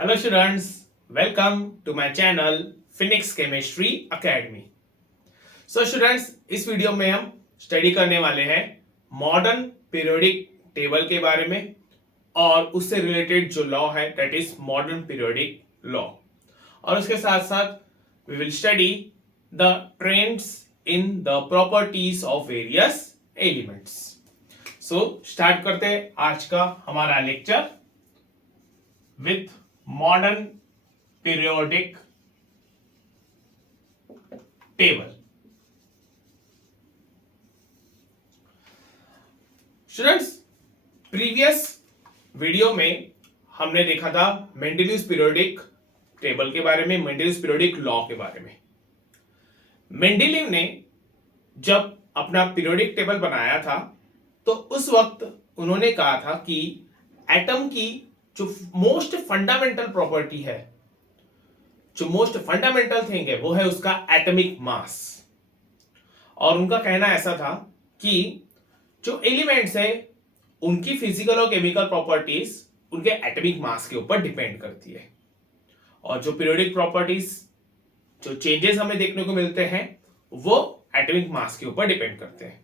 Hello students, welcome to my channel Phoenix chemistry academy. So students, इस video में हम study करने वाले हैं मॉडर्न पीरियोडिक टेबल के बारे में और उससे रिलेटेड जो लॉ है that is modern periodic law. और उसके साथ साथ we will study the trends in the properties of various elements. So start करते हैं आज का हमारा lecture with modern periodic table। Students, previous video में हमने देखा था मेंडेलियस पीरियोडिक टेबल के बारे में, मेंडेलियस पीरियोडिक लॉ के बारे में। मेंडेलीव ने जब अपना पीरियोडिक टेबल बनाया था तो उस वक्त उन्होंने कहा था कि एटम की जो मोस्ट फंडामेंटल प्रॉपर्टी है, जो मोस्ट फंडामेंटल थिंग है, वो है उसका एटॉमिक मास। और उनका कहना ऐसा था कि जो एलिमेंट्स है उनकी फिजिकल और केमिकल प्रॉपर्टीज उनके एटॉमिक मास के ऊपर डिपेंड करती है। और जो पीरियोडिक प्रॉपर्टीज, जो चेंजेस हमें देखने को मिलते हैं, वो एटॉमिक मास के ऊपर डिपेंड करते हैं।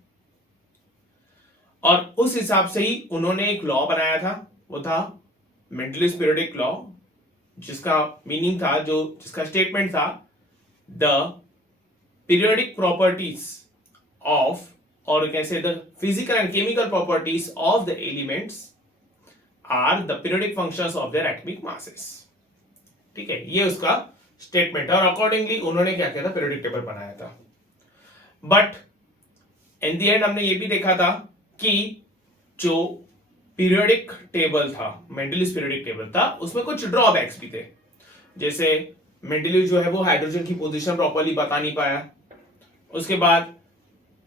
और उस हिसाब से ही उन्होंने एक लॉ बनाया था, वो था मेंडेलियस पीरियोडिक लॉ, जिसका मीनिंग था, जिसका स्टेटमेंट था, द पीरियोडिक प्रॉपर्टीज ऑफ, और कैसे the physical and chemical properties of the elements are the periodic functions of their atomic masses. ठीक है, ये उसका स्टेटमेंट है और अकॉर्डिंगली उन्होंने क्या किया था, पीरियोडिक टेबल बनाया था। बट इन द एंड हमने ये भी देखा था कि जो पीरियोडिक टेबल था, मेंडेलियस पीरियोडिक टेबल था, उसमें कुछ ड्रॉबैक्स भी थे। जैसे मेंडेलीव जो है वो हाइड्रोजन की पोजीशन प्रॉपर्ली बता नहीं पाया। उसके बाद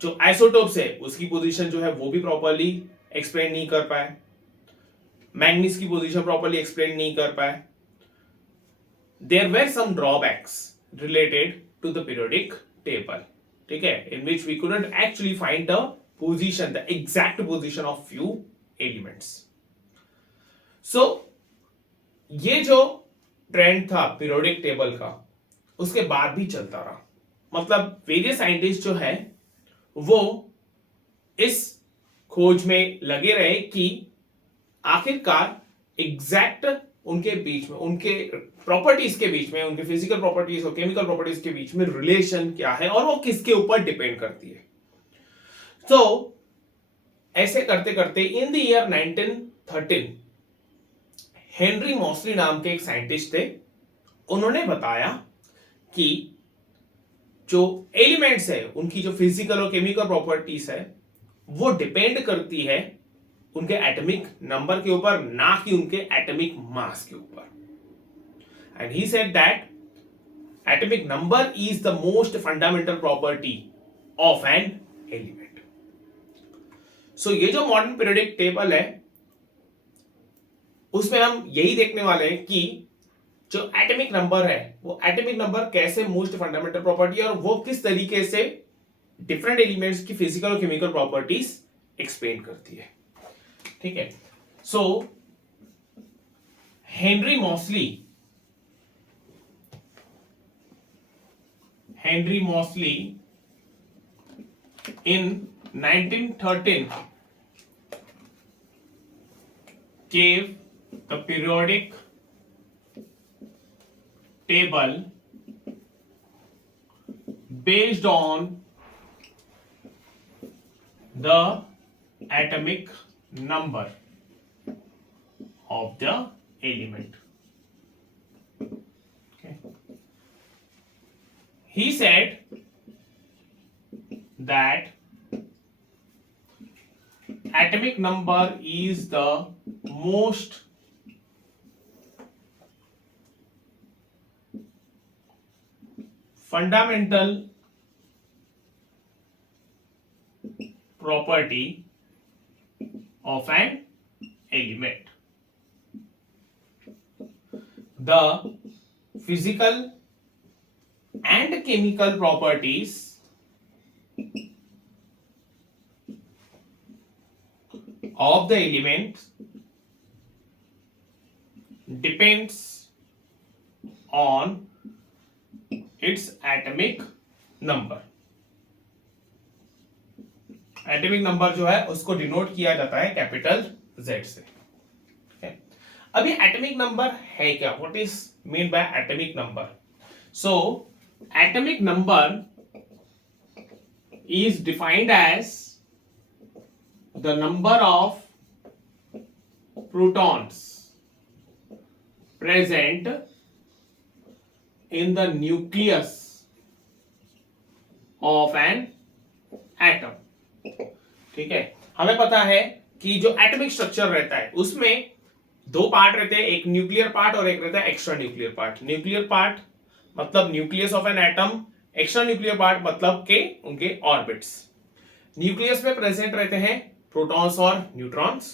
जो आइसोटोप्स है उसकी पोजीशन जो है वो भी प्रॉपर्ली एक्सप्लेन नहीं कर पाए। मैंगनीज की पोजीशन प्रॉपर्ली एक्सप्लेन नहीं कर पाए। There were some drawbacks related to the periodic table, ठीक है, in which we couldn't actually find the position, the exact position of few elements. So ये जो ट्रेंड था पीरियोडिक टेबल का, उसके बाद भी चलता रहा। मतलब वेरियस साइंटिस्ट जो है वो इस खोज में लगे रहे कि आखिरकार एग्जैक्ट उनके बीच में, उनके प्रॉपर्टीज के बीच में, उनके फिजिकल प्रॉपर्टीज और केमिकल प्रॉपर्टीज के बीच में रिलेशन क्या है और वो किसके ऊपर डिपेंड करती है। तो ऐसे करते करते इन द ईयर 1913 हेनरी मॉसली नाम के एक साइंटिस्ट थे। उन्होंने बताया कि जो एलिमेंट्स है उनकी जो फिजिकल और केमिकल प्रॉपर्टीज है वो डिपेंड करती है उनके एटॉमिक नंबर के ऊपर, ना कि उनके एटॉमिक मास के ऊपर। And he said that atomic number is the most fundamental property of an element. So ये जो मॉडर्न पीरियोडिक टेबल है उसमें हम यही देखने वाले हैं कि जो एटॉमिक नंबर है वो एटॉमिक नंबर कैसे मोस्ट फंडामेंटल प्रॉपर्टी है और वो किस तरीके से डिफरेंट एलिमेंट्स की फिजिकल और केमिकल प्रॉपर्टीज एक्सप्लेन करती है। ठीक है, सो Henry मॉसली in 1913 gave the periodic table based on the atomic number of the element. Okay. He said that atomic number is the most fundamental property of an element. The physical and chemical properties of the element depends on its atomic number. Atomic number जो है उसको denote किया जाता है capital Z से। अभी atomic number है क्या? What is mean bye atomic number? So atomic number is defined as the number of protons present in the nucleus of an atom। ठीक है, हमें पता है कि जो एटॉमिक स्ट्रक्चर रहता है उसमें दो पार्ट रहते हैं, एक न्यूक्लियर पार्ट और एक रहता है extra nuclear part. Nuclear part मतलब nucleus of an atom, extra nuclear part मतलब के उनके ऑर्बिट्स। न्यूक्लियस में प्रेजेंट रहते हैं प्रोटॉन्स और neutrons,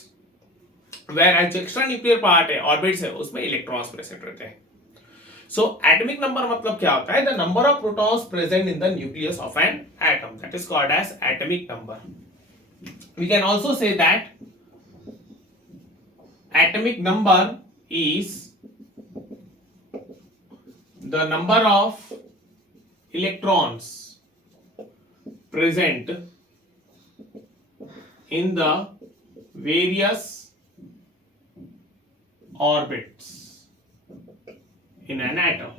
whereas extra nuclear part है, ऑर्बिट्स है, उसमें इलेक्ट्रॉन्स प्रेजेंट रहते हैं। सो एटॉमिक नंबर मतलब क्या होता है? The number of protons present in the nucleus of an atom, that is called as atomic number. We can also say that atomic number is the number of electrons present in the various orbits in an atom।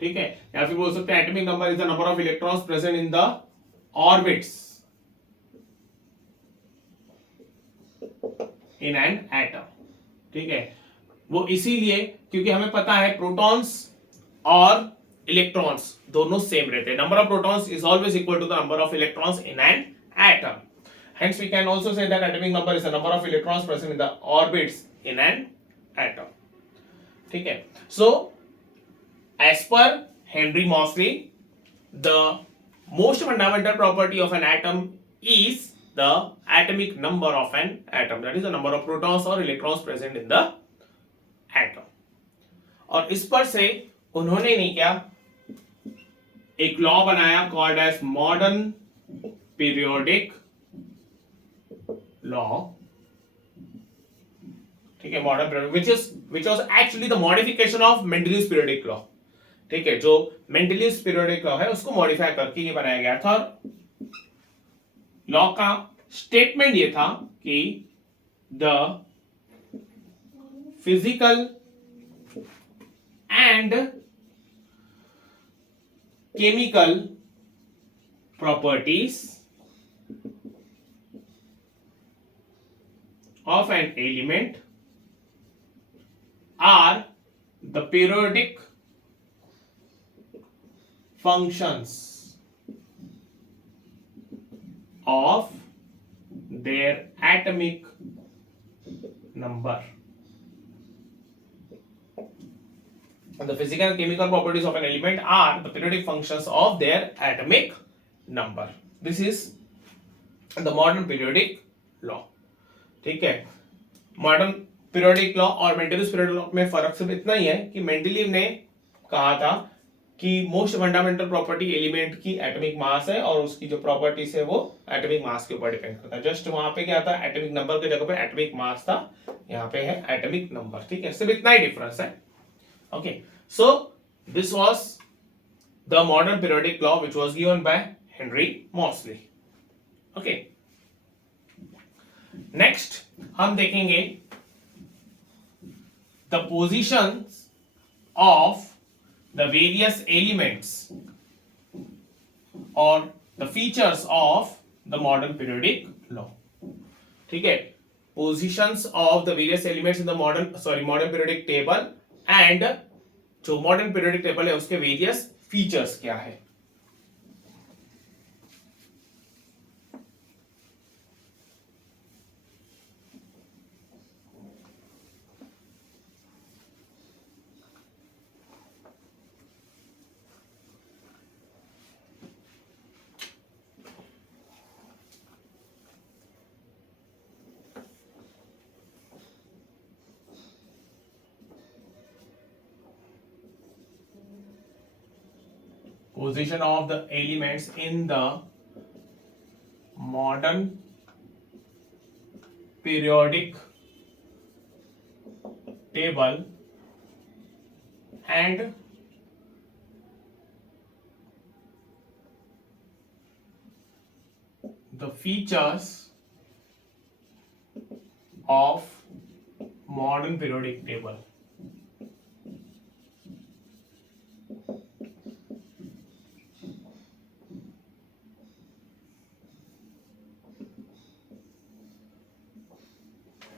ठीक है, या फिर बोल सकते हैं atomic number is the number of electrons present in the orbits in an atom. ठीक है, वो इसीलिए क्योंकि हमें पता है प्रोटॉन्स और इलेक्ट्रॉन्स दोनों सेम रहते हैं। Number of protons is always equal to the number of electrons in an atom. Hence we can also say that atomic number is the number of electrons present in the orbits in an atom. ठीक है, so as per Henry Moseley the most fundamental property of an atom is the atomic number of an atom, that is the number of protons or electrons present in the atom। और इस पर से उन्होंने नहीं क्या एक law बनाया called as modern periodic law. ठीक है, modern periodic which was actually the modification of Mendeleev's periodic law। ठीक है, जो Mendeleev's periodic law है उसको मॉडिफाई करके ये बनाया गया था। लॉ का स्टेटमेंट ये था कि the physical and chemical properties of an element are the periodic functions of their atomic number। The physical and chemical properties of an element are the periodic functions of their atomic number। This is the modern periodic law। ठीक है, modern periodic law और मेंडेलीव्स periodic law में फर्क सिर्फ इतना ही है कि Mendeleev ने कहा था कि मोस्ट फंडामेंटल प्रॉपर्टी एलिमेंट की एटॉमिक मास है और उसकी जो प्रॉपर्टीज है वो एटॉमिक मास के ऊपर डिपेंड करता है। जस्ट वहां पे क्या था, एटॉमिक नंबर की जगह पे एटॉमिक मास था, यहाँ पे है एटॉमिक नंबर। ठीक है, सिर्फ इतना ही डिफरेंस है। Okay, so this was the modern periodic law which was given by Henry Moseley. Okay, next हम देखेंगे the positions of the various elements or the features of the modern periodic law। ठीक है, positions of the various elements in the modern periodic table and जो modern periodic table है उसके various features क्या है। Position of the elements in the modern periodic table and the features of modern periodic table.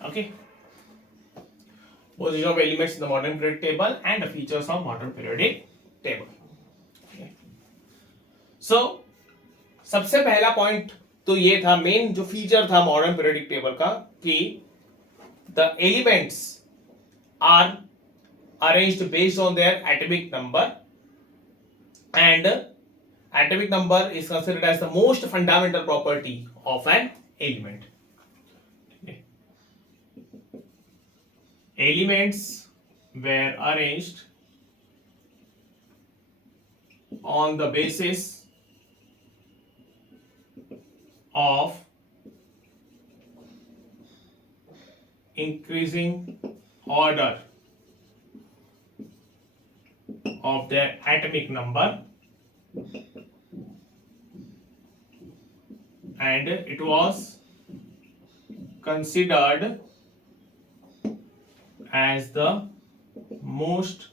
Okay, position of elements in the modern periodic table and the features of modern periodic table. Okay. So सबसे पहला point तो ये था, main जो feature था modern periodic table का, कि the elements are arranged based on their atomic number and atomic number is considered as the most fundamental property of an element. Elements were arranged on the basis of increasing order of their atomic number, and it was considered as the most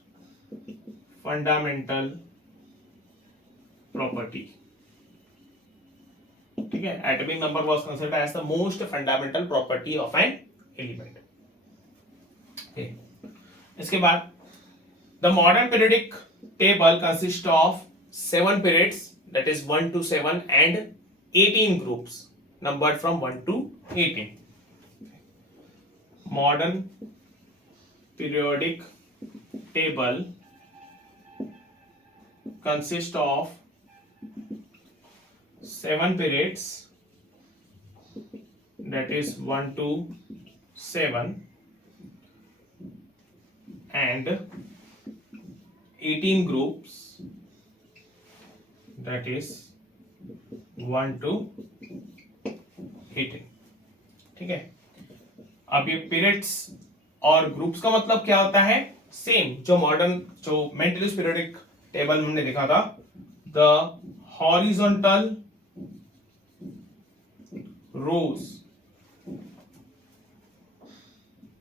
fundamental property. ठीक है, atomic number was considered as the most fundamental property of an element. Okay. इसके बाद the modern periodic table consists of 7 periods, that is 1 to 7, and 18 groups numbered from 1 to 18. Modern periodic table consists of 7 periods, that is 1 to 7, and 18 groups, that is 1 to 18. ठीक है, अब ये periods और groups का मतलब क्या होता है, सेम जो मॉडर्न जो मेंडेलियस पीरियोडिक टेबल हमने देखा था, the horizontal rows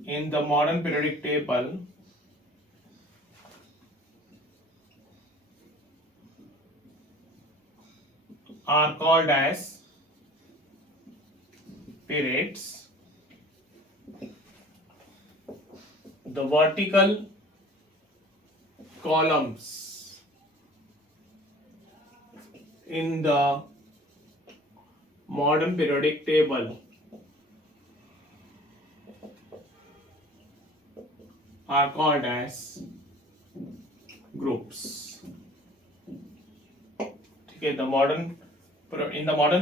in the modern periodic table are called as periods. The vertical columns in the modern periodic table are called as groups. Okay, in the modern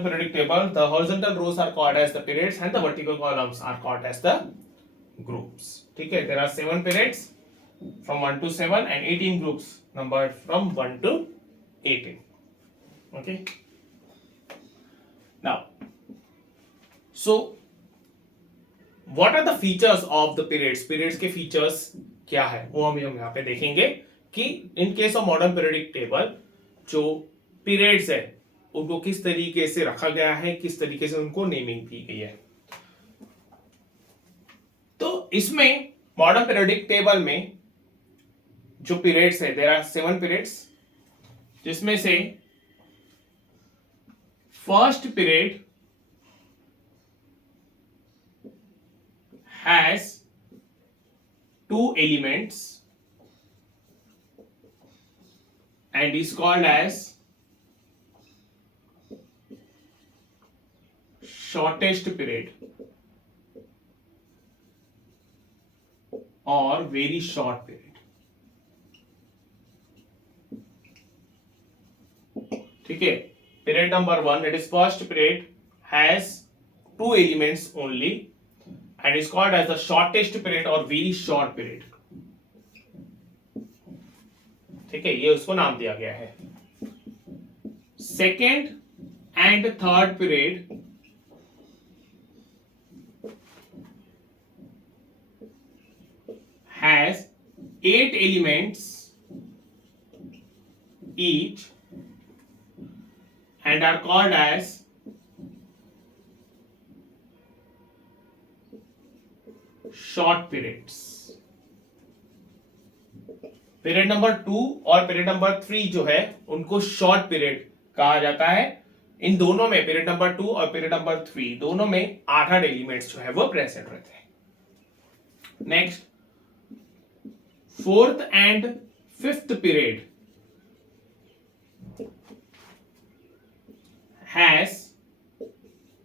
periodic table, the horizontal rows are called as the periods and the vertical columns are called as the groups. Okay, there are 7 periods from 1 to 7 and 18 groups numbered from 1 to 18. Okay. Now, so what are the features of the periods? Periods के features क्या है वो हम यहाँ पे देखेंगे कि in case of modern periodic table जो periods है उनको किस तरीके से रखा गया है, किस तरीके से उनको नेमिंग दी गई है. तो इसमें मॉडर्न पीरियोडिक टेबल में जो पीरियड्स है, देयर आर 7 पीरियड्स, जिसमें से first period has 2 elements and is called as shortest period or very short period. ठीक है, period number 1, that is first period, has 2 elements only and is called as the shortest period or very short period. ठीक है, ये उसको नाम दिया गया है. Second and third period has 8 elements each and are called as short periods. Period number 2 और period number 3 जो है उनको शॉर्ट पीरियड कहा जाता है. इन दोनों में पीरियड नंबर 2 और पीरियड नंबर 3 दोनों में 8 एलिमेंट्स जो है वो प्रेजेंट रहते हैं. Next, fourth and fifth period has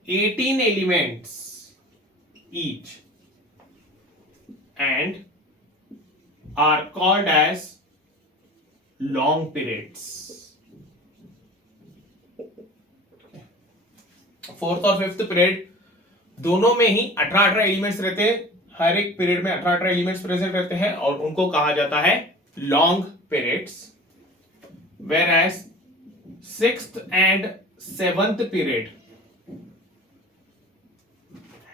18 elements each and are called as long periods. Fourth और फिफ्थ पीरियड दोनों में ही 18 एलिमेंट्स रहते हैं. हर एक पीरियड में 18 एलिमेंट्स प्रेजेंट रहते हैं और उनको कहा जाता है long periods. Whereas sixth and seventh period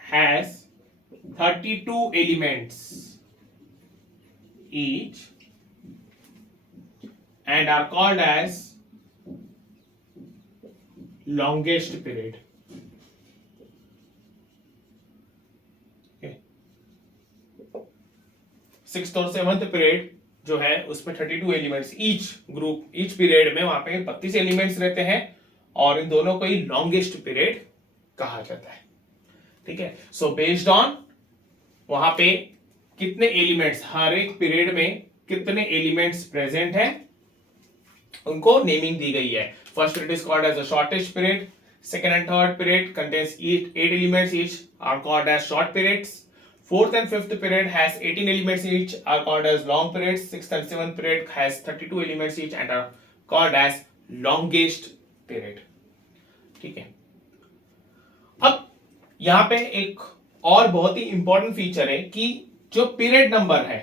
has 32 elements each and are called as longest period. Sixth और सेवंथ पीरियड जो है उसमें 32 elements each group, each period में वहां पे 32 एलिमेंट्स रहते हैं और इन दोनों को ही लॉन्गेस्ट पीरियड कहा जाता है. ठीक है. सो बेस्ड ऑन वहां पे कितने एलिमेंट्स, हर एक पीरियड में कितने एलिमेंट्स प्रेजेंट हैं, उनको नेमिंग दी गई है. First period is called as the shortest period. Second and third period contains 8 elements each are called as short periods. Fourth and fifth period has 18 elements each are called as long periods. Sixth and seventh period has 32 elements each and are called as longest period. ठीक है. अब यहां पे एक और बहुत ही important feature है कि जो पीरियड नंबर है,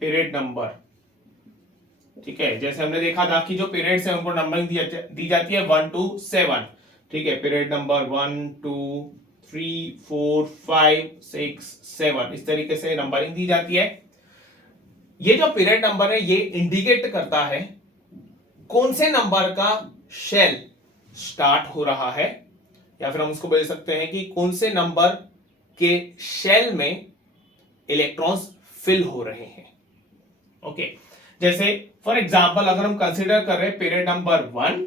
पीरियड नंबर, ठीक है, जैसे हमने देखा था कि जो पीरियड्स है उनको नंबरिंग दी जाती है 1 to 7. ठीक है. पीरियड नंबर 1 2 3 4 5 6 7 इस तरीके से नंबरिंग दी जाती है. ये जो पीरियड नंबर है ये इंडिकेट करता है कौन से नंबर का शेल स्टार्ट हो रहा है, या फिर हम उसको बोल सकते हैं कि कौन से नंबर के शेल में इलेक्ट्रॉन्स फिल हो रहे हैं. ओके. जैसे फॉर एग्जांपल अगर हम कंसीडर कर रहे हैं पीरियड नंबर 1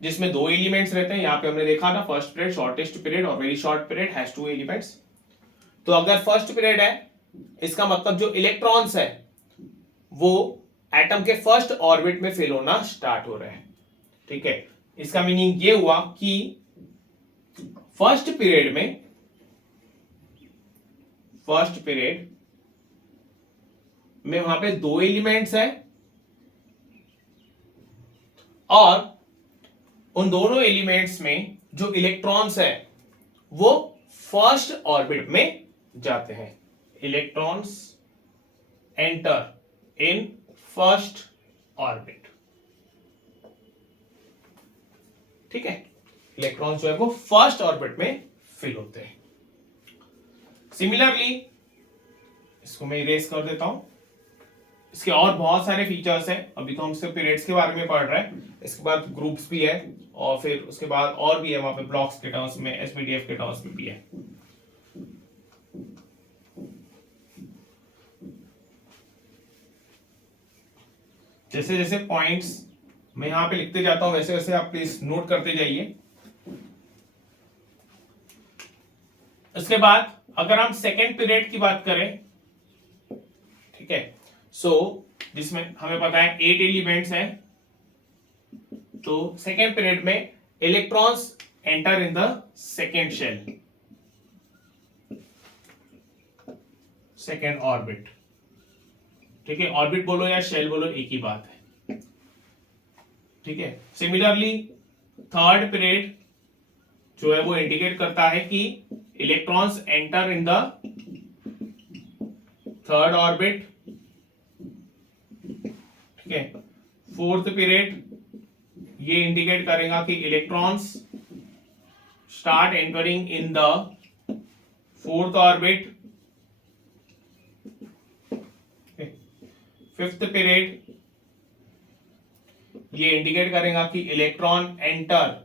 जिसमें 2 एलिमेंट्स रहते हैं. यहां पे हमने देखा ना फर्स्ट पीरियड, शॉर्टेस्ट पीरियड और very short period has 2 elements. तो अगर फर्स्ट पीरियड है इसका मतलब जो इलेक्ट्रॉन्स है वो एटम के फर्स्ट ऑर्बिट में फिल होना स्टार्ट हो रहे हैं. ठीक है. इसका मीनिंग ये हुआ कि फर्स्ट पीरियड में वहां पे 2 एलिमेंट्स हैं और उन दोनों एलिमेंट्स में जो इलेक्ट्रॉन्स है वो फर्स्ट ऑर्बिट में जाते हैं. Electrons enter in first orbit. ठीक है. इलेक्ट्रॉन्स जो है वो फर्स्ट ऑर्बिट में फिल होते हैं. सिमिलरली इसको मैं इरेज कर देता हूं. इसके और बहुत सारे फीचर्स हैं. अभी तो हम सिर्फ पीरियड्स के बारे में पढ़ रहे हैं. इसके बाद ग्रुप्स भी है और फिर उसके बाद और भी है वहां पे ब्लॉक्स के टर्म्स में, एसपीडीएफ के टर्म्स में भी है. जैसे जैसे पॉइंट्स मैं यहां पे लिखते जाता हूं वैसे वैसे आप प्लीज नोट करते जाइए. उसके बाद अगर हम सेकेंड पीरियड की बात करें, ठीक है, सो जिसमें हमें पता है 8 एलिमेंट्स हैं. तो सेकेंड पीरियड में electrons enter in the second shell, second orbit. ठीक है. ऑर्बिट बोलो या शेल बोलो एक ही बात है. ठीक है. सिमिलरली थर्ड पीरियड जो है वो इंडिकेट करता है कि electrons enter in the third orbit. ठीक है. फोर्थ पीरियड ये इंडिकेट करेगा कि electrons start entering in the fourth orbit. Fifth period ये इंडिकेट करेगा कि electron enter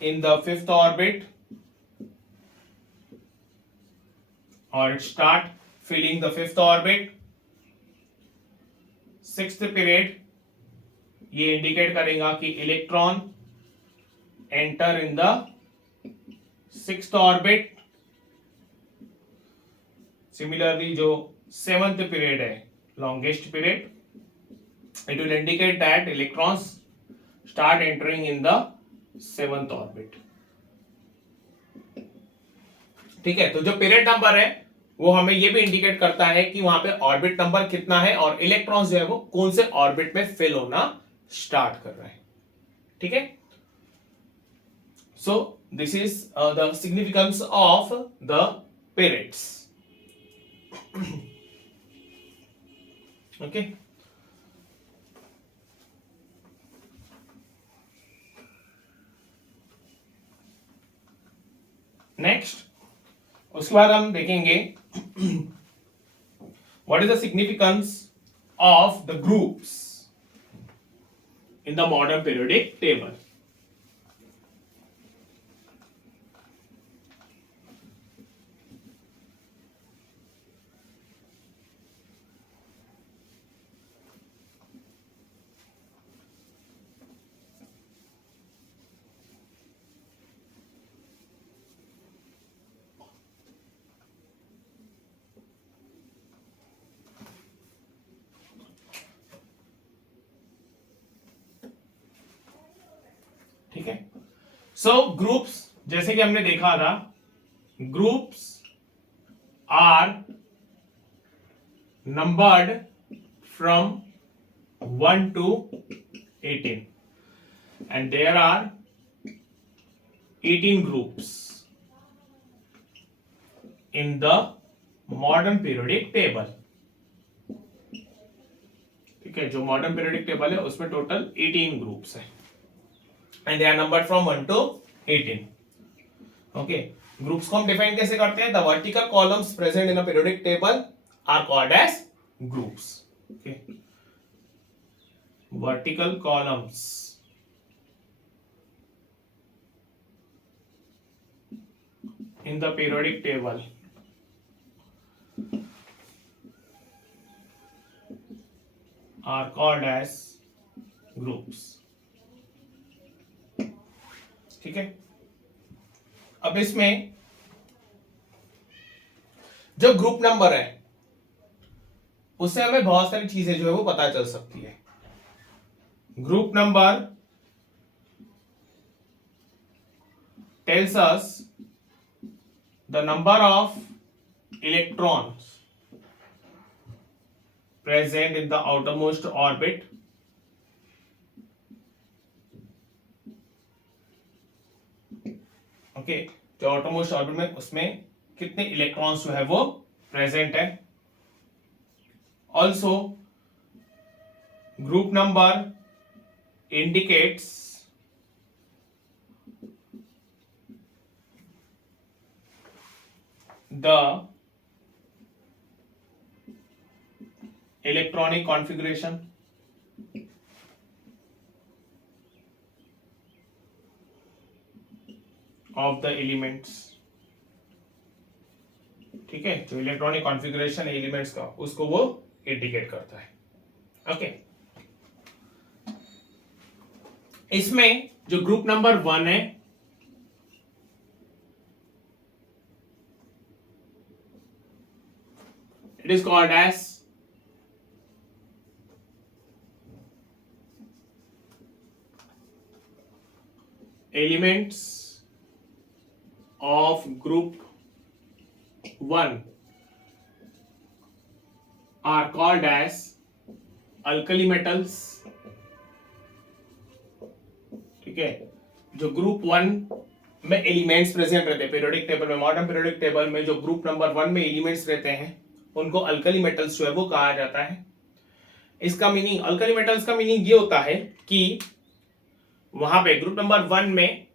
in the fifth orbit और start filling the fifth orbit. Sixth period ये इंडिकेट करेगा कि electron enter in the sixth orbit. Similarly जो seventh period है, longest period, it will indicate that electrons start entering in the seventh orbit। ठीक है, तो जो पीरियड नंबर है वो हमें ये भी इंडिकेट करता है कि वहां पे ऑर्बिट नंबर कितना है और इलेक्ट्रॉन्स जो है वो कौन से ऑर्बिट में फिल होना स्टार्ट कर रहे हैं। ठीक है, so this is the significance of the periods. Okay, next उसके बाद हम देखेंगे what is the significance of the groups in the modern periodic table. ठीक है, सो ग्रुप्स जैसे कि हमने देखा था, groups are numbered from 1 to 18 and there are 18 groups in the modern periodic table। ठीक है, जो मॉडर्न पीरियोडिक टेबल है उसमें टोटल 18 ग्रुप्स है and they are numbered from 1 to 18। okay, groups को हम डिफाइन कैसे करते हैं? the vertical columns present in a periodic table are called as groups। okay, vertical columns in the periodic table are called as groups। ठीक है, अब इसमें जो ग्रुप नंबर है उससे हमें बहुत सारी चीजें जो है वो पता चल सकती है। Group number tells us the number of electrons present in the outermost orbit okay, जो आउटरमोस्ट ऑर्बिट में उसमें कितने इलेक्ट्रॉन्स जो है वो प्रेजेंट है। Also group number indicates the electronic configuration of the elements. ठीक है, जो इलेक्ट्रॉनिक कॉन्फ़िगरेशन एलिमेंट्स का उसको वो इंडिकेट करता है। ओके, इसमें जो ग्रुप नंबर 1 है it is called as elements of group 1 are called as alkali metals। ठीक है, जो ग्रुप 1 में एलिमेंट्स प्रेजेंट रहते हैं पीरियोडिक टेबल में, मॉडर्न पीरियोडिक टेबल में जो ग्रुप नंबर 1 में एलिमेंट्स रहते हैं उनको अल्कली मेटल्स जो है वो कहा जाता है। इसका मीनिंग, अल्कली मेटल्स का मीनिंग ये होता है कि वहां पे ग्रुप नंबर 1 में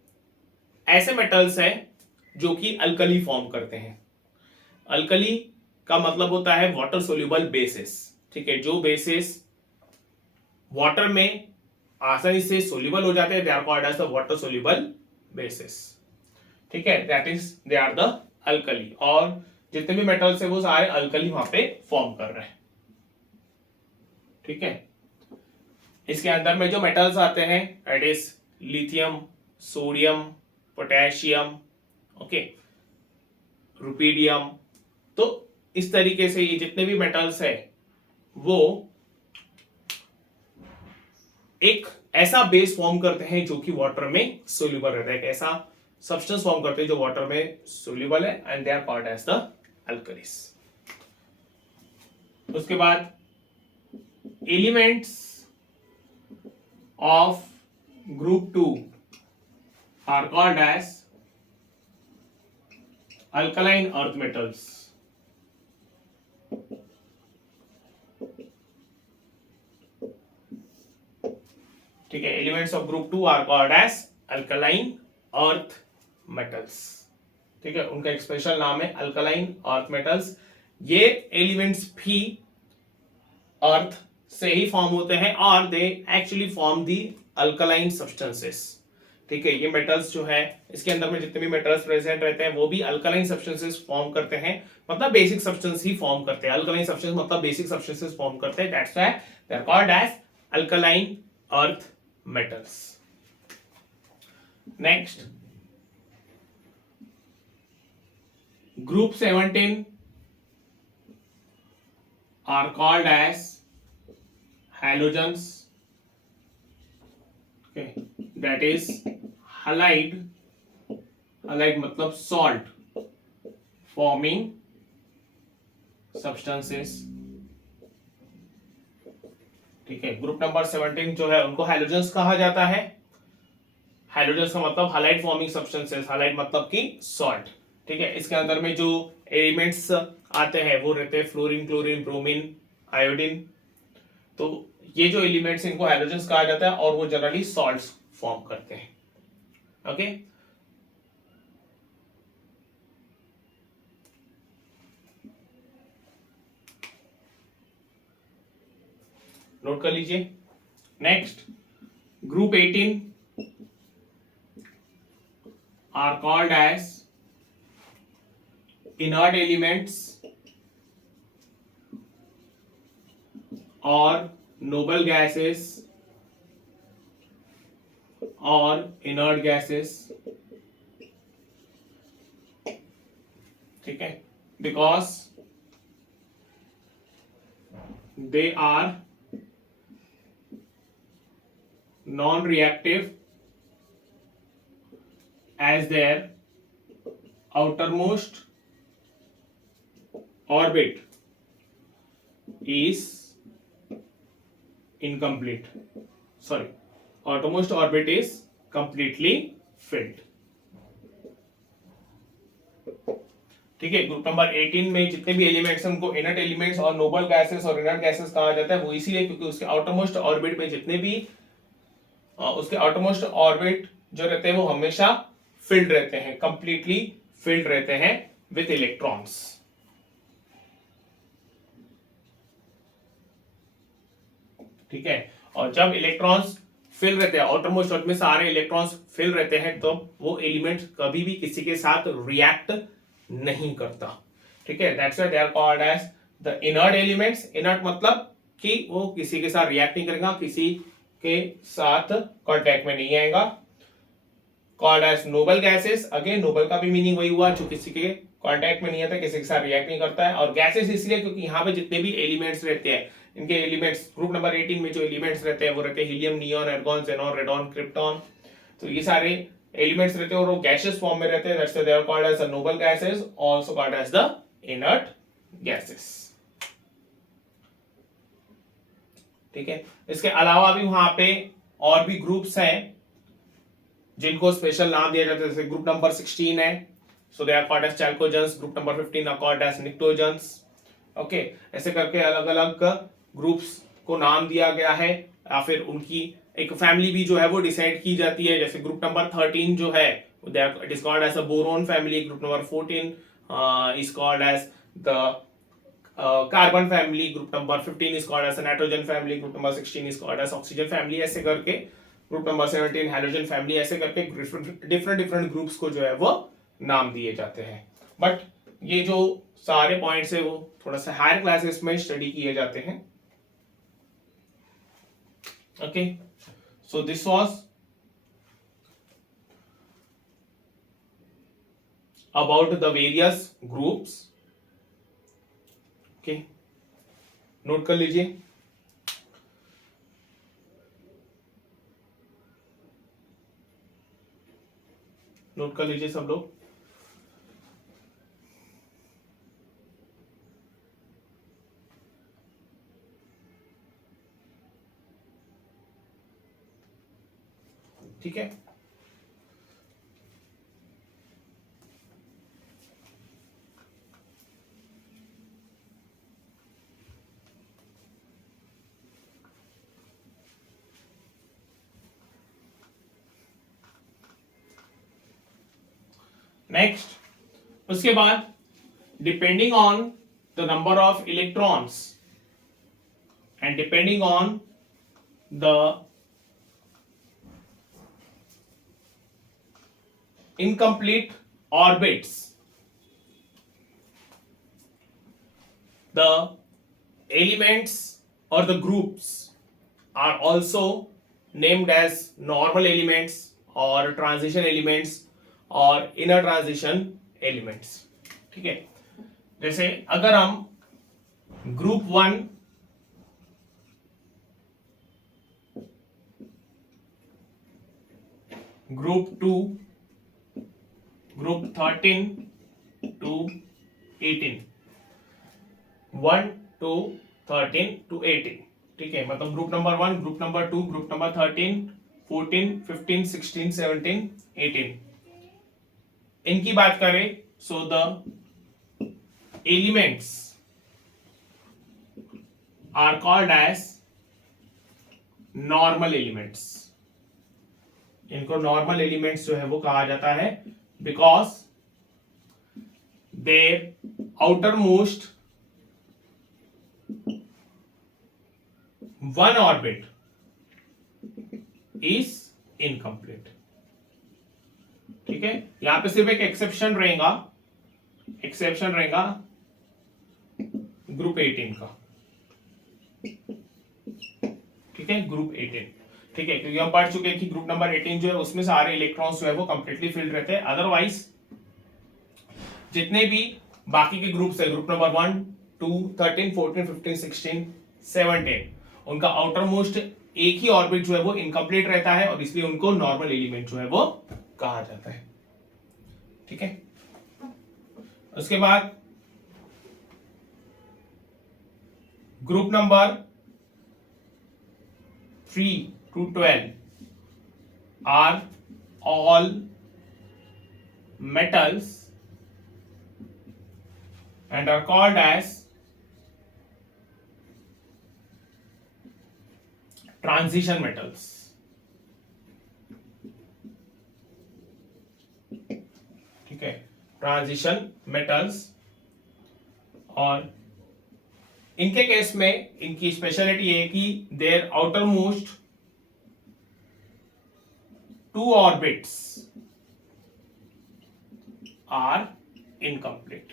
ऐसे मेटल्स हैं जो कि अल्कली फॉर्म करते हैं। अल्कली का मतलब होता है वाटर सोल्यूबल बेसिस। ठीक है, जो बेसिस वाटर में आसानी से सोल्यूबल हो जाते हैं, they are called as the water soluble bases. ठीक है, that is they are the alkali, और जितने भी मेटल्स है वो सारे अल्कली वहां पे फॉर्म कर रहे हैं। ठीक है, इसके अंदर में जो मेटल्स आते हैं it is lithium, sodium, potassium, okay, rubidium. तो इस तरीके से ये जितने भी मेटल्स है वो एक ऐसा बेस फॉर्म करते हैं जो कि वाटर में सोल्यूबल रहता है, एक ऐसा सब्सटेंस फॉर्म करते हैं जो वाटर में सोल्यूबल है, and they are called as the alkalis. उसके बाद elements of group 2 are called as alkaline earth metals. ठीक है, elements of group 2 are called as alkaline earth metals. ठीक है, उनका एक स्पेशल नाम है अल्कलाइन अर्थ मेटल्स। ये एलिमेंट्स भी अर्थ से ही फॉर्म होते हैं और they actually form the alkaline substances. ठीक है, ये मेटल्स जो है इसके अंदर में जितने भी मेटल्स प्रेजेंट रहते हैं वो भी अल्कलाइन सब्सटेंसेस फॉर्म करते हैं, मतलब बेसिक सब्सटेंस ही फॉर्म करते हैं। अल्कलाइन सब्सटेंस मतलब बेसिक सब्सटेंसेस फॉर्म करते हैं, that's why they are called as alkaline earth metals. Next, group 17 are called as halogens. Okay, that is halide. Halide मतलब salt forming substances. ठीक है, group number 17 जो है उनको हैलोजेंस कहा जाता है। हैलोजेंस का मतलब हालाइड फॉर्मिंग सब्सटेंसेस, हालाइड मतलब कि सॉल्ट। ठीक है, इसके अंदर में जो एलिमेंट्स आते हैं वो रहते हैं फ्लोरीन, क्लोरीन, ब्रोमीन, आयोडीन। तो ये जो एलिमेंट्स इनको हैलोजेंस कहा जाता है और वो जनरली सॉल्ट्स फॉर्म करते हैं। ओके, नोट कर लीजिए। Next, group 18 are called as inert elements और नोबल गैसेस और इनर्ट गैसेस। ठीक है, because they are non-reactive as their outermost orbit is incomplete. Sorry, outermost orbit is completely filled. ठीक है, ग्रुप नंबर 18 में जितने भी एलिमेंट्स हैं उनको इनर्ट एलिमेंट्स और नोबल गैसेस और इनर्ट गैसेस कहा जाता है। वो इसीलिए क्योंकि उसके आउटरमोस्ट ऑर्बिट में जितने भी उसके आउटरमोस्ट ऑर्बिट जो रहते हैं वो हमेशा फिल्ड रहते हैं, कंप्लीटली फिल्ड रहते हैं विथ इलेक्ट्रॉन्स। ठीक है, और जब इलेक्ट्रॉन्स फिल रहते हैं, आउटरमोस्ट ऑर्बिट में सारे इलेक्ट्रॉन्स फिल रहते हैं, तो वो एलिमेंट कभी भी किसी के साथ रिएक्ट नहीं करता। ठीक है, that's why they are called as the inert elements. Inert मतलब कि वो किसी के साथ रिएक्ट नहीं करेगा, किसी के साथ कांटेक्ट में नहीं आएगा। Called as noble gases, again noble का भी मीनिंग वही हुआ, जो किसी के कांटेक्ट में नहीं आता, किसी के साथ रिएक्ट नहीं करता है। और गैसेस इसलिए क्योंकि यहाँ पे जितने भी एलिमेंट्स रहते हैं, इनके एलिमेंट्स ग्रुप नंबर 18 में जो एलिमेंट्स रहते हैं वो रहते हैं helium, neon, argon, xenon, radon, krypton. तो ये सारे एलिमेंट्स रहते हैं और वो गैसेस फॉर्म में रहते हैं, that's why they are called as the noble gases, also called as the inert gases. ठीक है, इसके अलावा भी वहां पे और भी ग्रुप्स हैं जिनको स्पेशल नाम दिया जाता है, जैसे ग्रुप नंबर 16 है, so they are called as chalcogens. Group number 15 are called as pnictogens. Okay, ऐसे करके अलग अलग ग्रुप्स को नाम दिया गया है, या फिर उनकी एक फैमिली भी जो है वो डिसाइड की जाती है। जैसे ग्रुप नंबर 13 जो है it is called as a boron family. Group number 14 is called as the carbon family, group number 15 is called as nitrogen family, group number 16 is called as oxygen family, ऐसे करके group number 17 hydrogen family, ऐसे करके different different groups को जो है वो नाम दिए जाते हैं. बट ये जो सारे पॉइंट्स है वो थोड़ा सा हायर क्लासेस में स्टडी किए जाते हैं. Okay, so this was about the various groups. Okay, note कर लीजिए. नोट कर लीजिए सब लोग. ठीक है. नेक्स्ट, उसके बाद depending on the number of electrons and depending on the incomplete orbits, the elements or the groups are also named as normal elements or transition elements or inner transition elements. ठीक है, जैसे अगर हम group 1 group 2 group 13 to 18, 1 to 13 to 18, ठीक है, मतलब group number 1, group number 2, group number 13, 14, 15, 16, 17, 18, इनकी बात करें. So the elements are called as normal elements. इनको नॉर्मल एलिमेंट्स जो है वो कहा जाता है because their outermost one orbit is incomplete. ठीक है, यहां पे सिर्फ एक एक्सेप्शन रहेगा ग्रुप 18 का. ठीक है, ग्रुप 18. ठीक है, क्योंकि हम पढ़ चुके हैं कि ग्रुप नंबर 18 जो है उसमें सारे इलेक्ट्रॉन्स जो है वो कंप्लीटली फिल्ड रहते हैं. अदरवाइज जितने भी बाकी के ग्रुप्स है, ग्रुप नंबर 1, 2, 13, 14, 15, 16, 17, उनका आउटर मोस्ट एक ही ऑर्बिट जो है वो इनकम्प्लीट रहता है और इसलिए उनको नॉर्मल एलिमेंट जो है वो कहा जाता है. ठीक है, उसके बाद group number 3 to 12 are all metals and are called as transition metals. ठीक है, ट्रांजिशन मेटल्स. और इनके केस में इनकी स्पेशलिटी है कि their outer most 2 orbits are incomplete.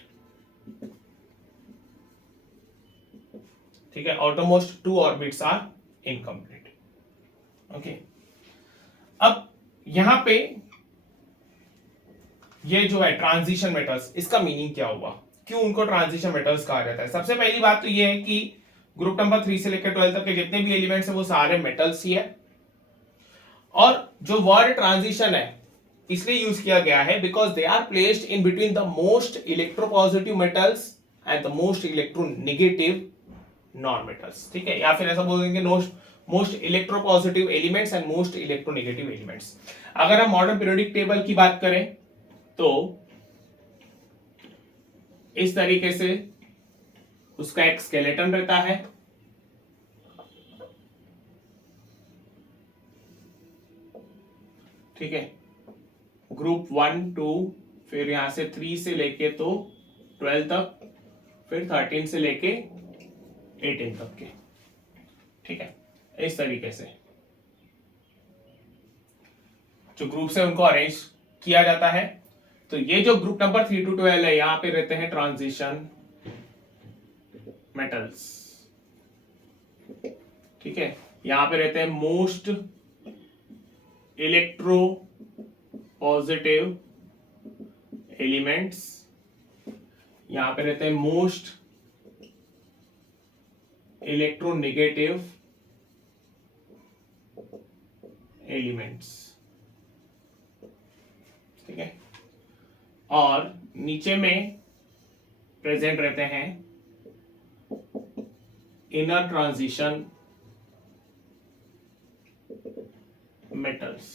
ठीक है, outermost 2 orbits are incomplete. Okay, अब यहां पे ये जो है ट्रांजिशन मेटल्स, इसका मीनिंग क्या हुआ, क्यों उनको ट्रांजिशन मेटल्स कहा जाता है? सबसे पहली बात तो ये है कि ग्रुप नंबर 3 से लेकर 12 तक के जितने भी एलिमेंट्स है वो सारे मेटल्स ही है. और जो वर्ड ट्रांजिशन है इसलिए यूज किया गया है because they are placed in between the most electropositive metals and the most electronegative non metals. ठीक है, या फिर ऐसा बोल देंगे most electropositive elements and most electronegative elements. अगर हम मॉडर्न पीरियोडिक टेबल की बात करें तो इस तरीके से उसका एक स्केलेटन रहता है. ठीक है, ग्रुप 1, 2, फिर यहां से 3 से लेके तो 12 तक, फिर 13 से लेके 18 तक के, ठीक है। इस तरीके से जो ग्रुप्स है उनको अरेंज किया जाता है। तो ये जो ग्रुप नंबर 3 to 12 है, यहां पे रहते हैं ट्रांजिशन मेटल्स, ठीक है। यहां पे रहते हैं मोस्ट इलेक्ट्रो पॉजिटिव एलिमेंट्स, यहां पे रहते हैं मोस्ट इलेक्ट्रोनेगेटिव एलिमेंट्स, ठीक है। और नीचे में प्रेजेंट रहते हैं इनर ट्रांजिशन मेटल्स,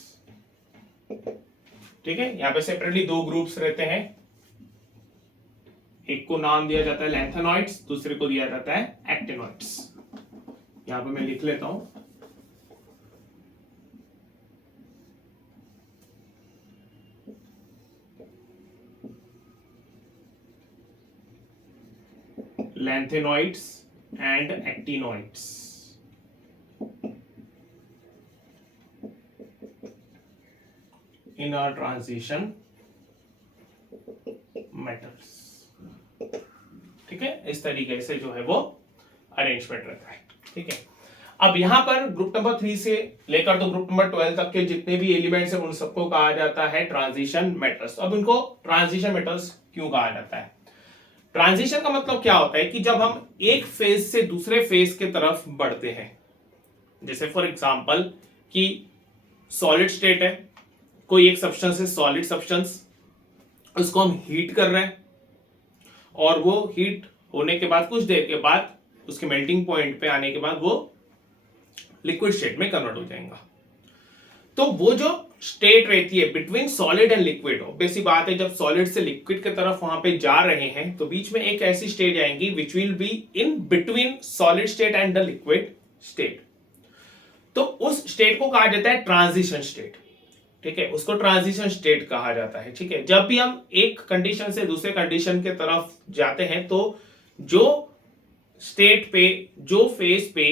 ठीक है। यहां पे सेपरेटली दो ग्रुप्स रहते हैं, एक को नाम दिया जाता है लैंथेनॉइड्स, दूसरे को दिया जाता है एक्टिनॉइड्स। यहां पे मैं लिख लेता हूं, lanthanolids and actinoids, in our transition metals, ठीक है। इस तरीके से जो है वो अरेंजमेंट रहता है, ठीक है। अब यहां पर ग्रुप नंबर 3 से लेकर तो ग्रुप नंबर 12 तक के जितने भी एलिमेंट्स हैं उन सबको कहा जाता है ट्रांजिशन मेटल्स। अब इनको ट्रांजिशन मेटल्स क्यों कहा जाता है? ट्रांजिशन का मतलब क्या होता है कि जब हम एक फेज से दूसरे फेज के तरफ बढ़ते हैं, जैसे फॉर एग्जांपल कि सॉलिड स्टेट है, कोई एक सब्सटेंस है सॉलिड सब्सटेंस, उसको हम हीट कर रहे हैं और वो हीट होने के बाद कुछ देर के बाद उसके मेल्टिंग पॉइंट पे आने के बाद वो लिक्विड स्टेट में कन्वर्ट हो जाएगा। तो वो जो स्टेट रहती है between solid and liquid, obvious सी बात है जब सॉलिड से लिक्विड की तरफ वहां पे जा रहे हैं तो बीच में एक ऐसी स्टेट आएगी which will be in between solid state and the liquid state. तो उस स्टेट को कहा जाता है ट्रांजिशन स्टेट, ठीक है। उसको ट्रांजिशन स्टेट कहा जाता है, ठीक है। जब भी हम एक कंडीशन से दूसरे कंडीशन के तरफ जाते हैं तो जो स्टेट पे, जो फेज पे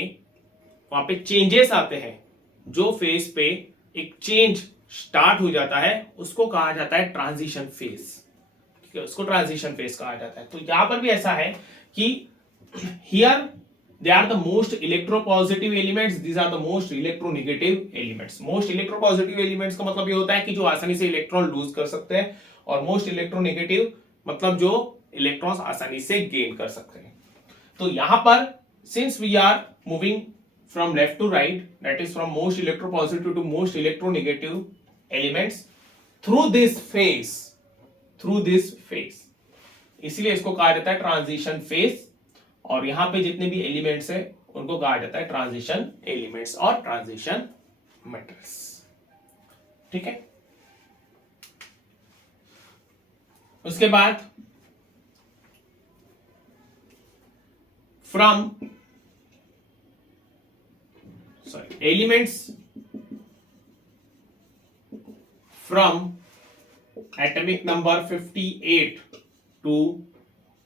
वहां पे चेंजेस आते हैं, जो फेज पे एक चेंज स्टार्ट हो जाता है उसको कहा जाता है ट्रांजिशन फेज, ठीक है। उसको ट्रांजिशन फेज कहा जाता है। तो यहां पर भी ऐसा है कि here they are the most electropositive elements, these are the most electronegative elements. Most electropositive elements का मतलब ये होता है कि जो आसानी से इलेक्ट्रॉन लूज कर सकते हैं, और मोस्ट इलेक्ट्रोनेगेटिव मतलब जो इलेक्ट्रॉन्स आसानी से गेन कर सकते हैं। तो यहां पर since we are moving from left to right, that is from most electropositive to most electronegative elements through this phase, इसलिए इसको कहा जाता है ट्रांजिशन फेज। और यहां पे जितने भी एलिमेंट्स है उनको कहा जाता है ट्रांजिशन एलिमेंट्स और ट्रांजिशन मेटल्स, ठीक है। उसके बाद from elements from atomic number 58 to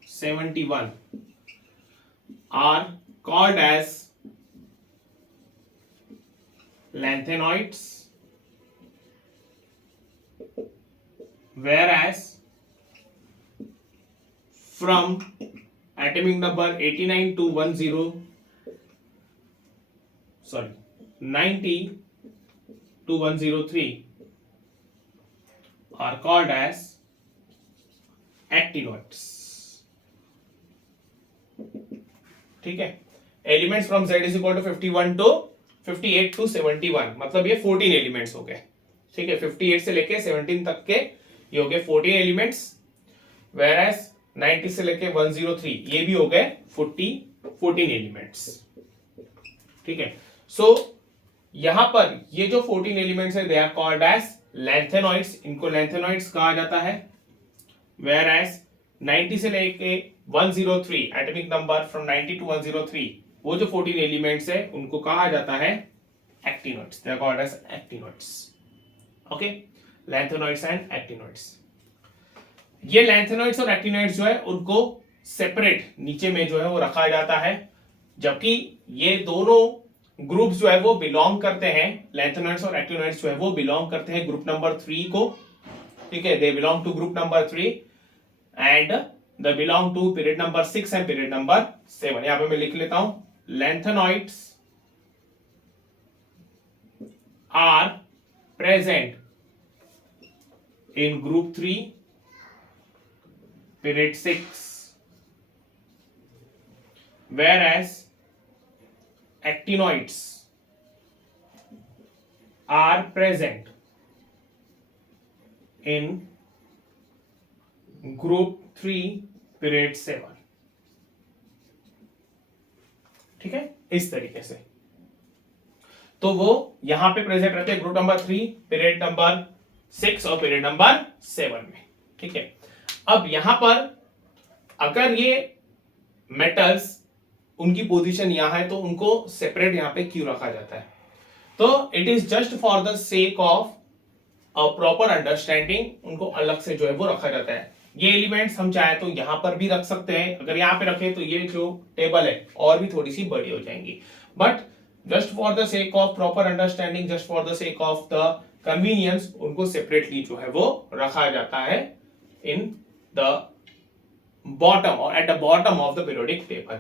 71 are called as lanthanoids, whereas from atomic number 89 to 90 to 103 are called as actinoids, ठीक है। Elements from Z is equal to 51 to 58 to 71, मतलब ये 14 elements हो गए, ठीक है। 58 से लेके 17 तक के ये हो गए 14 एलिमेंट्स, whereas 90 से लेके 103 ये भी हो गए 14 एलिमेंट्स, ठीक है। सो यहां पर ये जो 14 एलिमेंट्स है they are called as lanthanoids, इनको लैंथेनॉइड्स कहा जाता है। वेयर एज 90 से लेके 103 एटॉमिक नंबर फ्रॉम 90 टू 103 वो जो 14 एलिमेंट्स है उनको कहा जाता है actinoids, they are called as actinoids, okay. Lanthanoids and actinoids, ये लैंथेनॉइड्स और एक्टिनॉइड्स जो है उनको सेपरेट नीचे में जो है वो रखा जाता है, जबकि ये दोनों ग्रुप्स जो है वो बिलोंग करते हैं, लैंथेनॉइड्स और एक्टिनॉइड्स जो है वो बिलोंग करते हैं ग्रुप नंबर 3 को, ठीक है, they belong to group number 3 and they belong to period number 6 and period number 7। यहां पे मैं लिख लेता हूं, lanthanoids are present in group 3 period 6, whereas actinoids are present in group 3 period 7। ठीक है, इस तरीके से तो वो यहां पे प्रेजेंट रहते हैं ग्रुप नंबर 3 पीरियड नंबर 6 और पीरियड नंबर 7 में। ठीक है, अब यहां पर अगर ये मेटल्स उनकी पोजीशन यहां है तो उनको सेपरेट यहां पे क्यों रखा जाता है? तो it is just for the sake of a proper understanding, उनको अलग से जो है वो रखा जाता है। ये एलिमेंट्स हम चाहे तो यहां पर भी रख सकते हैं, अगर यहां पे रखें तो ये जो टेबल है और भी थोड़ी सी बड़ी हो जाएंगी, but just for the sake of proper understanding, just for the sake of the convenience, उनको सेपरेटली जो है वो रखा जाता है इन द बॉटम और at the bottom of the periodic table.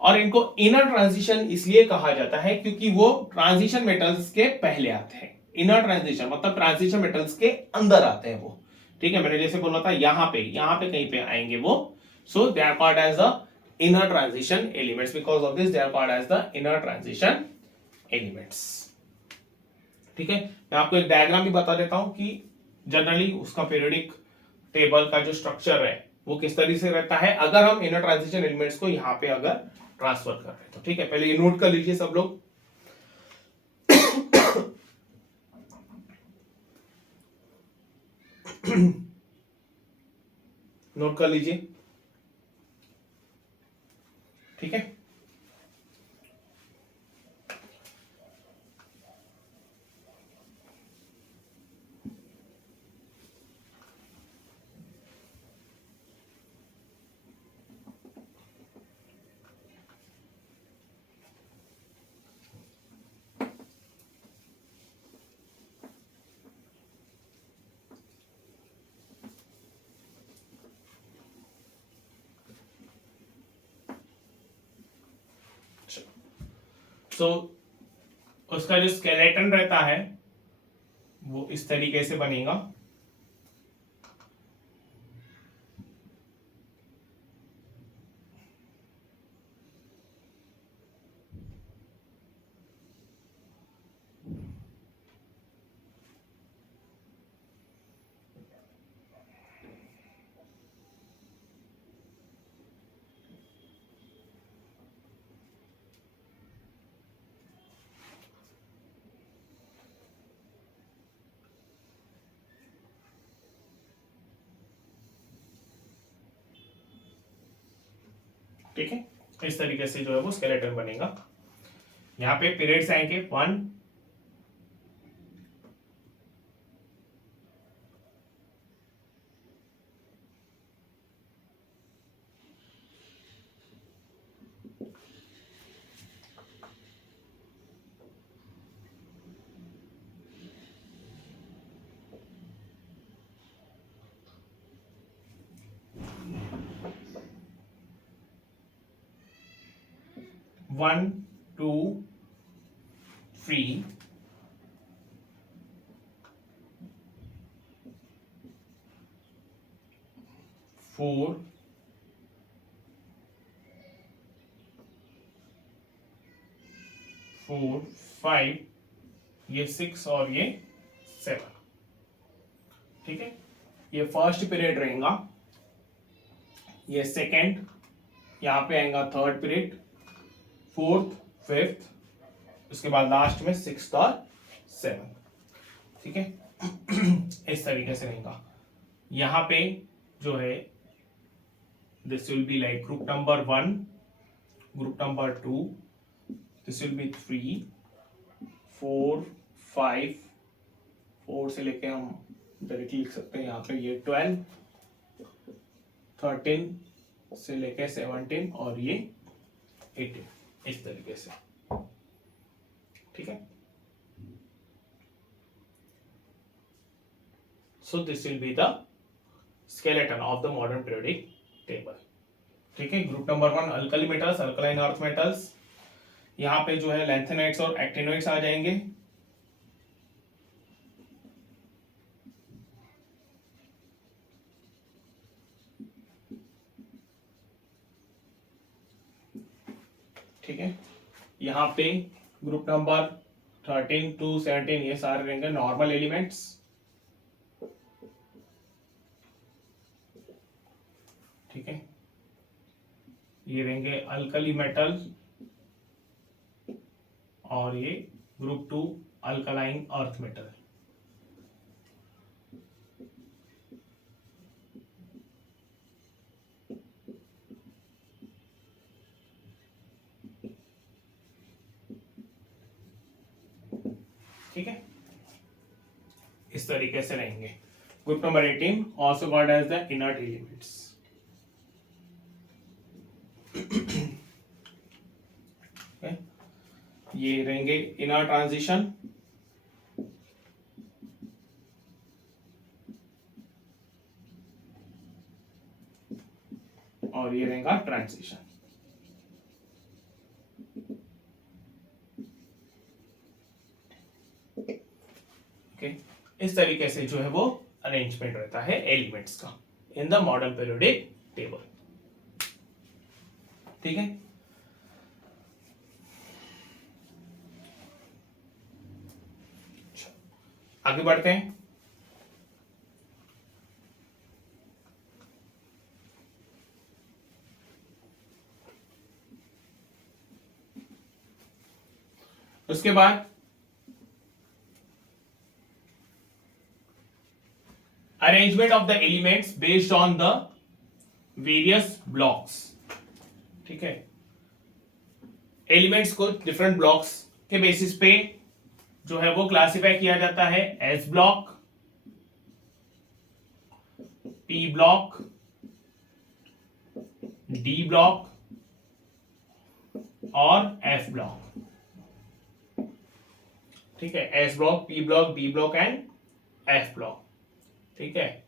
और इनको इनर ट्रांजिशन इसलिए कहा जाता है क्योंकि वो ट्रांजिशन मेटल्स के पहले आते हैं। इनर ट्रांजिशन मतलब ट्रांजिशन मेटल्स के अंदर आते हैं वो। ठीक है, मैंने जैसे बोला था यहां पे कहीं पे आएंगे वो, so they are called as the inner transition elements, because of this they are called as the inner transition elements. ठीक है, मैं आपको एक डायग्राम भी बता देता हूं कि जनरली उसका पीरियोडिक टेबल का जो स्ट्रक्चर है वो किस तरीके से रहता है अगर हम इनर ट्रांजिशन एलिमेंट्स को यहां पे अगर ट्रांसफर कर रहे हैं तो। ठीक है, पहले ये नोट कर लीजिए सब लोग। नोट कर लीजिए, ठीक है। तो उसका जो स्केलेटन रहता है वो इस तरीके से बनेगा। ठीक है, इस तरीके से जो है वो स्केलेटन बनेगा। यहाँ पे पीरियड्स आएंगे 1, 1, 2, 3, 4, 5, ये 6 और ये 7। ठीक है, ये फर्स्ट पीरियड रहेगा, ये सेकंड, यहाँ पे आएगा थर्ड पीरियड, फोर्थ, फिफ्थ, उसके बाद लास्ट में 6th और 7th। ठीक है, इस तरीके से रहेगा। यहाँ पे जो है this will be like group number 1, group number 2, this will B 3, 4, 5, 4 से लेके हम डायरेक्टली लिख सकते हैं यहाँ पे ये 12, 13, से लेके 17 और ये 18 इस तरीके से, ठीक है। So this will be the skeleton of the modern periodic table, ठीक है। Group number 1 alkali metals, alkaline earth metals, यहाँ पे जो है लैंथेनाइट्स और एक्टिनोइड्स आ जाएंगे। ठीक है, यहाँ पे ग्रुप नंबर 13 to 17 ये सारे रहेंगे नॉर्मल एलिमेंट्स, ठीक है। ये रहेंगे अल्कली मेटल और ये ग्रुप 2 अल्कलाइन अर्थ मेटल, ठीक है। इस तरीके से रहेंगे। Group number 18 also called as the inert elements, okay? ये रहेंगे इनर ट्रांजिशन, और ये रहेगा ट्रांजिशन, ओके। इस तरीके से जो है वो अरेंजमेंट रहता है एलिमेंट्स का इन द मॉडर्न पीरियोडिक टेबल, ठीक है। आगे बढ़ते हैं। उसके बाद arrangement of the elements based on the various blocks, ठीक है। एलिमेंट्स को डिफरेंट ब्लॉक्स के बेसिस पे जो है वो क्लासिफाई किया जाता है, S block, P block, D block और एफ ब्लॉक, ठीक है। S block, P block, D block and F block, ठीक है।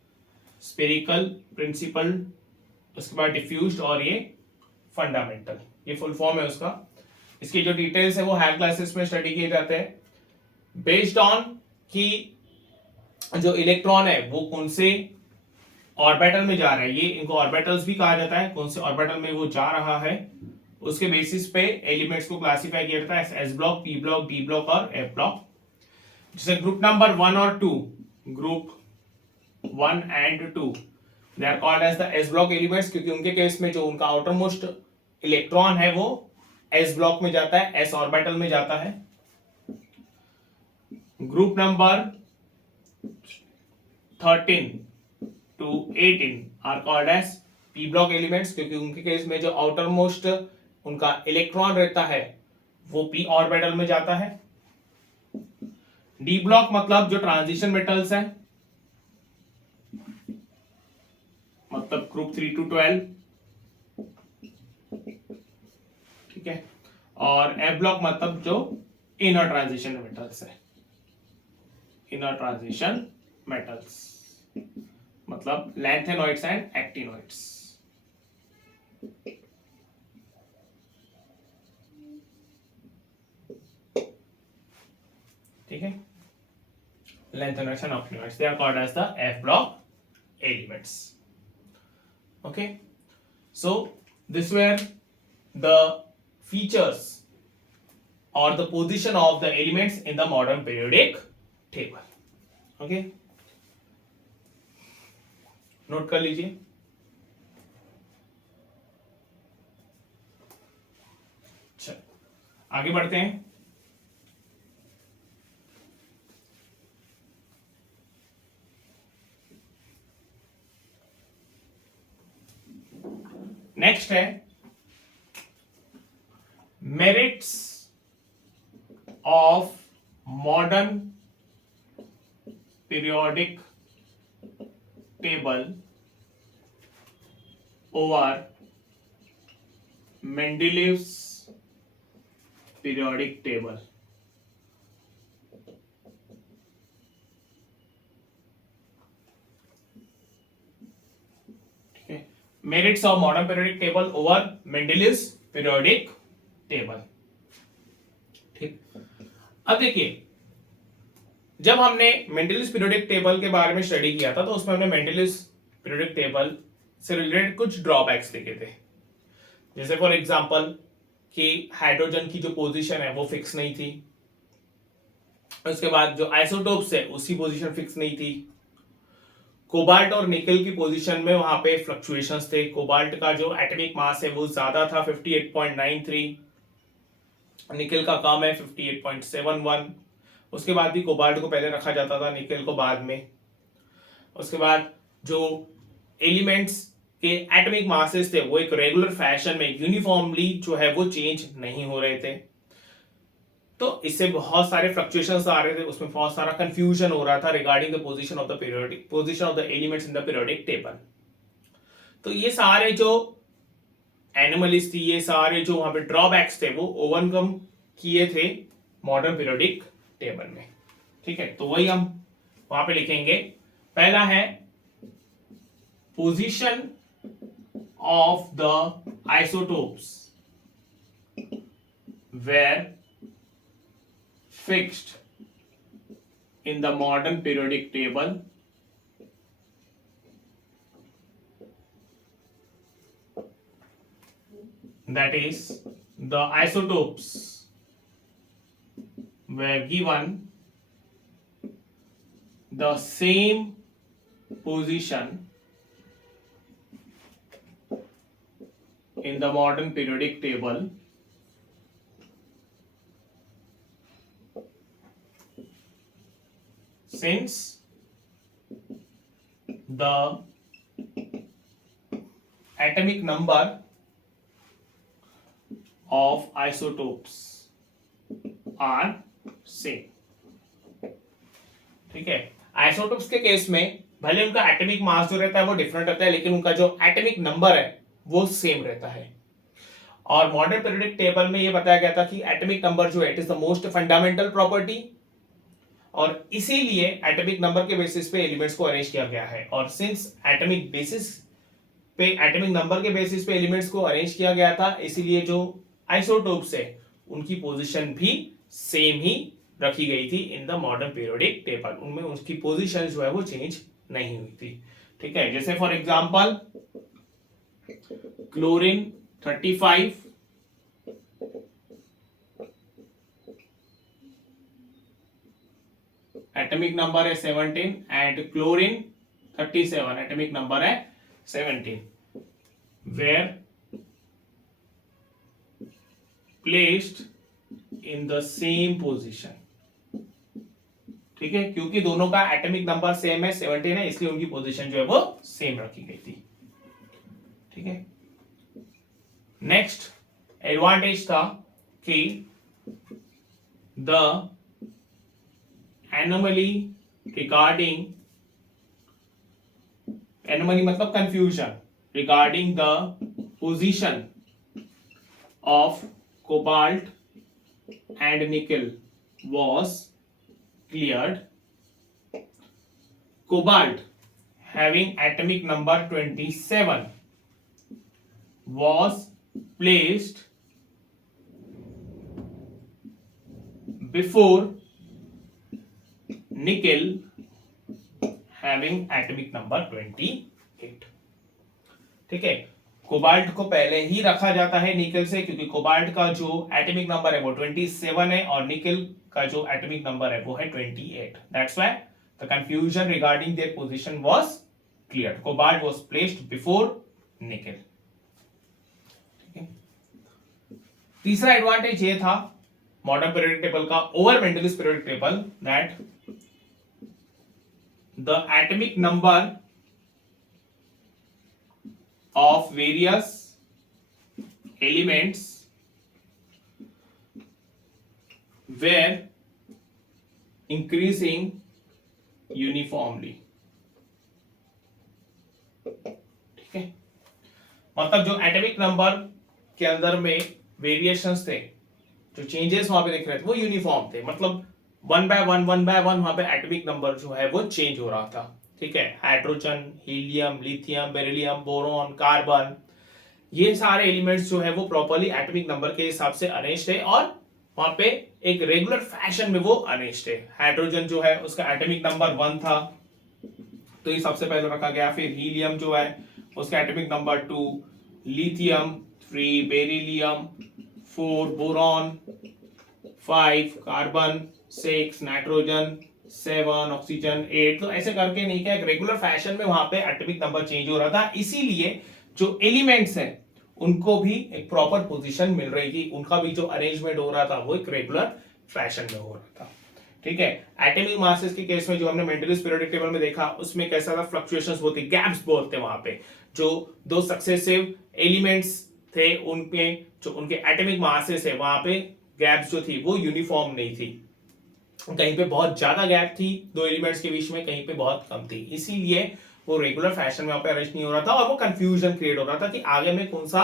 स्पेरिकल, प्रिंसिपल, उसके बाद डिफ्यूज्ड और ये फंडामेंटल, ये फुल फॉर्म है उसका। इसकी जो डिटेल्स है वो हायर क्लासेस में स्टडी किए जाते हैं बेस्ड ऑन कि जो इलेक्ट्रॉन है वो कौन से ऑर्बिटल में जा रहा है, ये इनको ऑर्बिटल्स भी कहा जाता है, कौन से ऑर्बिटल में वो जा रहा है, उसके बेसिस पे एलिमेंट्स को क्लासिफाई किया जाता है, S block, P block, D block और एफ ब्लॉक। जैसे ग्रुप नंबर 1 और 2, group 1 and 2 they are called as the S block elements, क्योंकि उनके केस में जो उनका आउटर मोस्ट इलेक्ट्रॉन है वो एस ब्लॉक में जाता है, एस ऑर्बिटल में जाता है। Group number 13 to 18 are called as P block elements, क्योंकि उनके केस में जो आउटर मोस्ट उनका इलेक्ट्रॉन रहता है वो पी ऑर्बिटल में जाता है। डी ब्लॉक मतलब जो ट्रांजिशन मेटल्स हैं, मतलब ग्रुप 3 to 12, ठीक है। और एफ ब्लॉक मतलब जो इनर ट्रांजिशन मेटल्स है, इनर ट्रांजिशन मेटल्स मतलब लैंथेनॉइड्स एंड एक्टिनॉइड्स, ठीक है। lengthenoids and octinoids, they are called as the F block elements, okay. So this were the features or the position of the elements in the modern periodic table, okay. Note कर लीजिए। चलो आगे बढ़ते हैं। Next है merits of modern periodic table over Mendeleev's periodic table. ठीक है, merits of modern periodic table over Mendeleev's periodic table. ठीक, अब देखिए, जब हमने मेंडेलीव्स पीरियोडिक टेबल के बारे में स्टडी किया था तो उसमें हमने मेंडेलीव्स पीरियोडिक टेबल से रिलेटेड कुछ ड्रॉबैक्स देखे थे। जैसे फॉर एग्जांपल कि हाइड्रोजन की जो पोजीशन है वो फिक्स नहीं थी, उसके बाद जो आइसोटोप्स है उसकी पोजीशन फिक्स नहीं थी, कोबाल्ट और निकल की पोजीशन में वहां पे फ्लक्चुएशंस थे। कोबाल्ट का जो एटॉमिक मास है वो ज्यादा था 58.93, निकल का कम है 58.71। उसके बाद भी कोबाल्ट को पहले रखा जाता था, निकल को बाद में। उसके बाद जो एलिमेंट्स के एटॉमिक मासेस थे वो एक रेगुलर फैशन में यूनिफॉर्मली जो है वो चेंज नहीं हो रहे थे, तो इससे बहुत सारे फ्लक्चुएशंस आ रहे थे, उसमें बहुत सारा कंफ्यूजन हो रहा था regarding the position of the periodic position of the elements in the periodic table. तो ये सारे जो एनोमलीज थी, ये सारे जो वहां पे ड्रॉबैक्स थे वो ओवरकम किए थे मॉडर्न पीरियोडिक टेबल में। ठीक है, तो वही हम वहां पे लिखेंगे। पहला है position of the isotopes were fixed in the modern periodic table that is the isotopes were given the same position in the modern periodic table since the atomic number of isotopes are same। ठीक है, isotopes के case में भले उनका atomic mass जो रहता है वो डिफरेंट रहता है, लेकिन उनका जो एटॉमिक नंबर है वो सेम रहता है। और मॉडर्न पीरियोडिक टेबल में ये बताया गया था कि एटॉमिक नंबर जो है it is the most fundamental property, और इसीलिए एटॉमिक नंबर के बेसिस पे एलिमेंट्स को अरेंज किया गया है। और सिंस एटॉमिक बेसिस पे एटॉमिक नंबर के बेसिस पे एलिमेंट्स को अरेंज किया गया था, इसीलिए जो आइसोटोप्स है उनकी पोजीशन भी सेम ही रखी गई थी इन द मॉडर्न पीरियोडिक टेबल, उनमें उसकी पोजीशन जो है वो चेंज नहीं हुई थी। ठीक है, जैसे for example chlorine 35, atomic number है 17, एंड क्लोरीन 37 एटॉमिक नंबर है 17, where placed in the same position. ठीक है, क्योंकि दोनों का एटॉमिक नंबर सेम है 17 है, इसलिए उनकी पोजीशन जो है वो सेम रखी गई थी। ठीक है, नेक्स्ट एडवांटेज था कि द एनोमली रिगार्डिंग, एनोमली मतलब confusion regarding the position of cobalt and nickel was cleared. Cobalt having atomic number 27 was placed before nickel having atomic number 28। ठीक है, कोबाल्ट को पहले ही रखा जाता है निकल से, क्योंकि कोबाल्ट का जो एटॉमिक नंबर है वो 27 है और निकल का जो एटॉमिक नंबर है वो है 28। That's why the confusion regarding their position was clear. Cobalt was placed before nickel. तीसरा एडवांटेज ये था मॉडर्न पीरियोडिक टेबल का over Mendeleev's periodic table, that the atomic number of various elements were increasing uniformly। ठीक है, मतलब जो atomic number के अंदर में वेरिएशंस थे, जो चेंजेस वहां पे दिख रहे थे वो यूनिफॉर्म थे, मतलब 1 by 1 वहां पे एटॉमिक नंबर जो है वो चेंज हो रहा था। ठीक है, hydrogen, helium, lithium, beryllium, boron, carbon, ये सारे एलिमेंट्स जो है वो प्रॉपर्ली एटॉमिक नंबर के हिसाब से अरेंज थे और वहां पे एक रेगुलर फैशन में वो अरेंज थे। हाइड्रोजन जो है उसका एटॉमिक नंबर 1 था, तो ये सबसे पहले रखा गया। फिर हीलियम जो है उसका atomic number 2, lithium 3, beryllium 4, boron 5, carbon 6, nitrogen 7, oxygen 8। तो ऐसे करके नहीं क्या, एक रेगुलर फैशन में वहां पे एटॉमिक नंबर चेंज हो रहा था, इसीलिए जो एलिमेंट्स हैं उनको भी एक प्रॉपर पोजीशन मिल रही थी, उनका भी जो अरेंजमेंट हो रहा था वो एक रेगुलर फैशन में हो रहा था। ठीक है, एटॉमिक मासेस के केस में जो हमने मेंडलियस पीरियोडिक टेबल में देखा उसमें कैसा था, फ्लक्चुएशंस होती, गैप्स बहुत थे वहां पे। जो दो सक्सेसिव एलिमेंट्स थे उनके जो उनके एटॉमिक मासेस है वहां पे गैप्स जो थी वो यूनिफॉर्म नहीं थी, कहीं पे बहुत ज्यादा गैप थी दो एलिमेंट्स के बीच में, कहीं पे बहुत कम थी, इसीलिए वो रेगुलर फैशन में वहां पे अरेंज नहीं हो रहा था और वो कंफ्यूजन क्रिएट हो रहा था कि आगे में कौन सा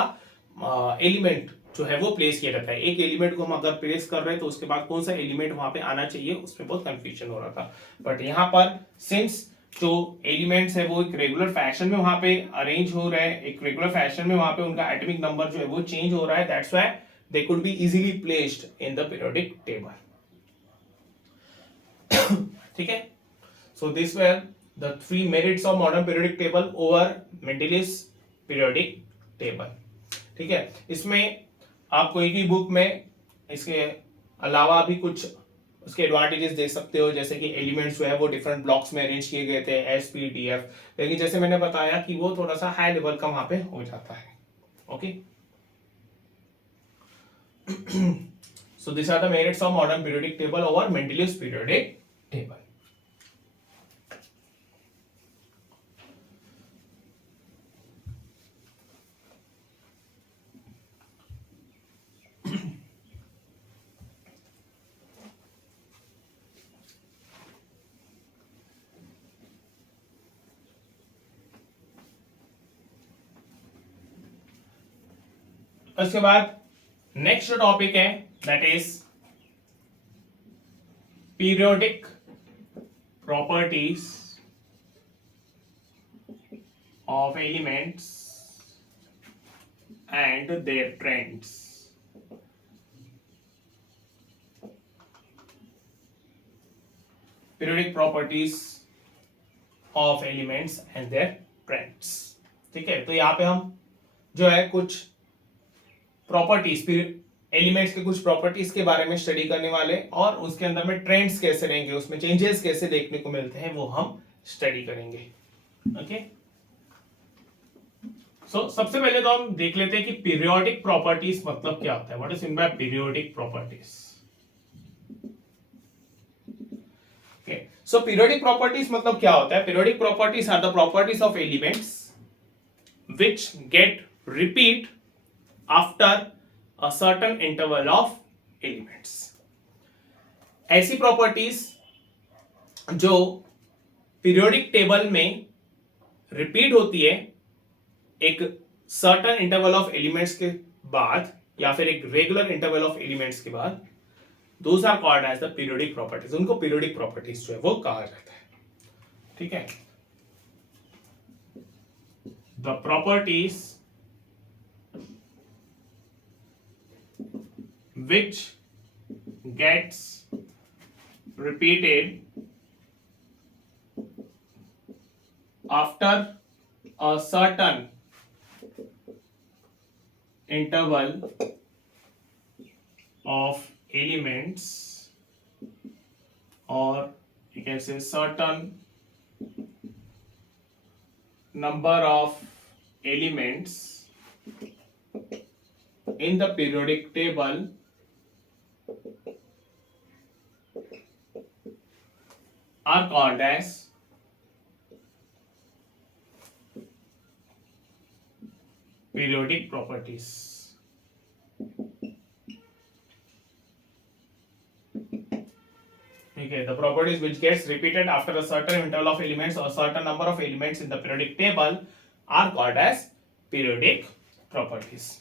एलिमेंट जो है वो प्लेस किया जाता है। एक एलिमेंट को हम अगर प्लेस कर रहे हैं तो उसके बाद कौन सा एलिमेंट वहां पे आना चाहिए, उसमें बहुत कंफ्यूजन हो रहा था। बट यहाँ पर सिंस जो एलिमेंट्स है वो एक रेगुलर फैशन में वहां पे अरेंज हो रहे हैं, एक रेगुलर फैशन में वहां पे उनका एटॉमिक नंबर जो है वो चेंज हो रहा है, that's why they could be easily placed in the periodic table. ठीक है, so this were the 3 merits of modern periodic table over Mendeleev's periodic table. ठीक है, इसमें आपको एक ही बुक में इसके अलावा भी कुछ उसके एडवांटेजेस दे सकते हो, जैसे कि एलिमेंट्स जो है वो डिफरेंट ब्लॉक्स में अरेंज किए गए थे, एस पी डी एफ, लेकिन जैसे मैंने बताया कि वो थोड़ा सा हाई लेवल का वहां पे हो जाता है। Okay, so this are the merits of modern periodic table over Mendeleev's periodic table. उसके बाद नेक्स्ट टॉपिक है that is periodic properties of elements and their trends. Periodic properties of elements and their trends. ठीक है, तो यहां पे हम जो है कुछ प्रॉपर्टीज, एलिमेंट्स के कुछ प्रॉपर्टीज के बारे में स्टडी करने वाले और उसके अंदर में ट्रेंड्स कैसे रहेंगे, उसमें चेंजेस कैसे देखने को मिलते हैं वो हम स्टडी करेंगे। ओके, सो सबसे पहले तो हम देख लेते हैं कि पीरियोडिक प्रॉपर्टीज मतलब क्या होता है। What is mean by periodic properties? Okay, so periodic properties मतलब क्या होता है? Periodic properties are the properties of elements which get repeat after a certain interval of elements। ऐसी प्रॉपर्टीज जो पीरियोडिक टेबल में रिपीट होती है एक सर्टन इंटरवल ऑफ एलिमेंट्स के बाद या फिर एक रेगुलर इंटरवल ऑफ एलिमेंट्स के बाद, those are called as the periodic properties. उनको पीरियोडिक प्रॉपर्टीज जो है वो कहा जाता है। ठीक है, the properties which gets repeated after a certain interval of elements, or you can say certain number of elements in the periodic table are called as periodic properties। Okay, the properties which gets repeated after a certain interval of elements or certain number of elements in the periodic table are called as periodic properties।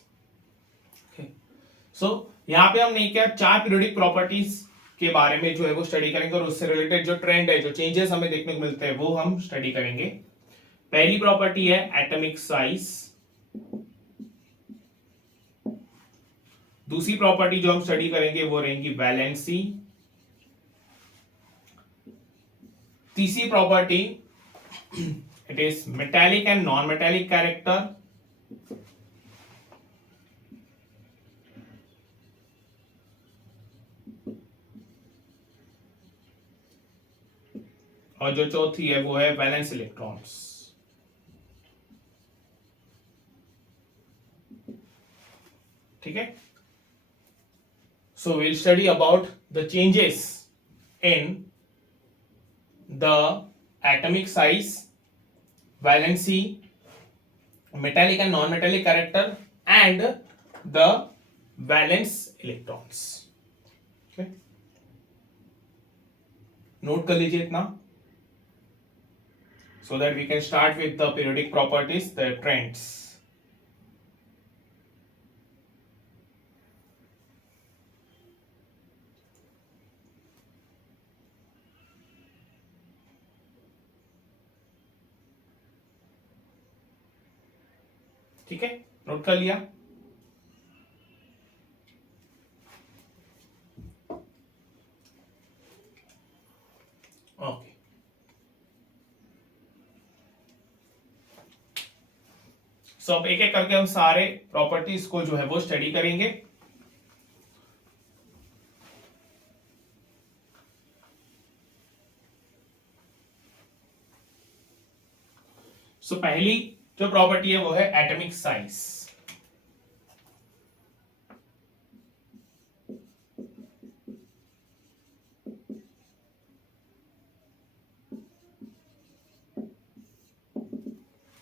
सो यहाँ पे हमने क्या 4 periodic properties के बारे में जो है वो स्टडी करेंगे और उससे रिलेटेड जो ट्रेंड है, जो चेंजेस हमें देखने को मिलते हैं, वो हम स्टडी करेंगे। पहली प्रॉपर्टी है एटॉमिक साइज। दूसरी प्रॉपर्टी जो हम स्टडी करेंगे वो रहेगी वैलेंसी। तीसरी property it is metallic and non metallic character. और जो चौथी है वो है वैलेंस इलेक्ट्रॉन्स। ठीक है, so will study about the changes in the atomic size, valency, metallic and non metallic character and the valence electrons. Note कर लीजिए इतना, so that we can start with the periodic properties, the trends. ठीक है, note कर लिया। Okay, सो अब एक एक करके हम सारे प्रॉपर्टीज को जो है वो स्टडी करेंगे। सो पहली जो प्रॉपर्टी है वो है एटॉमिक साइज।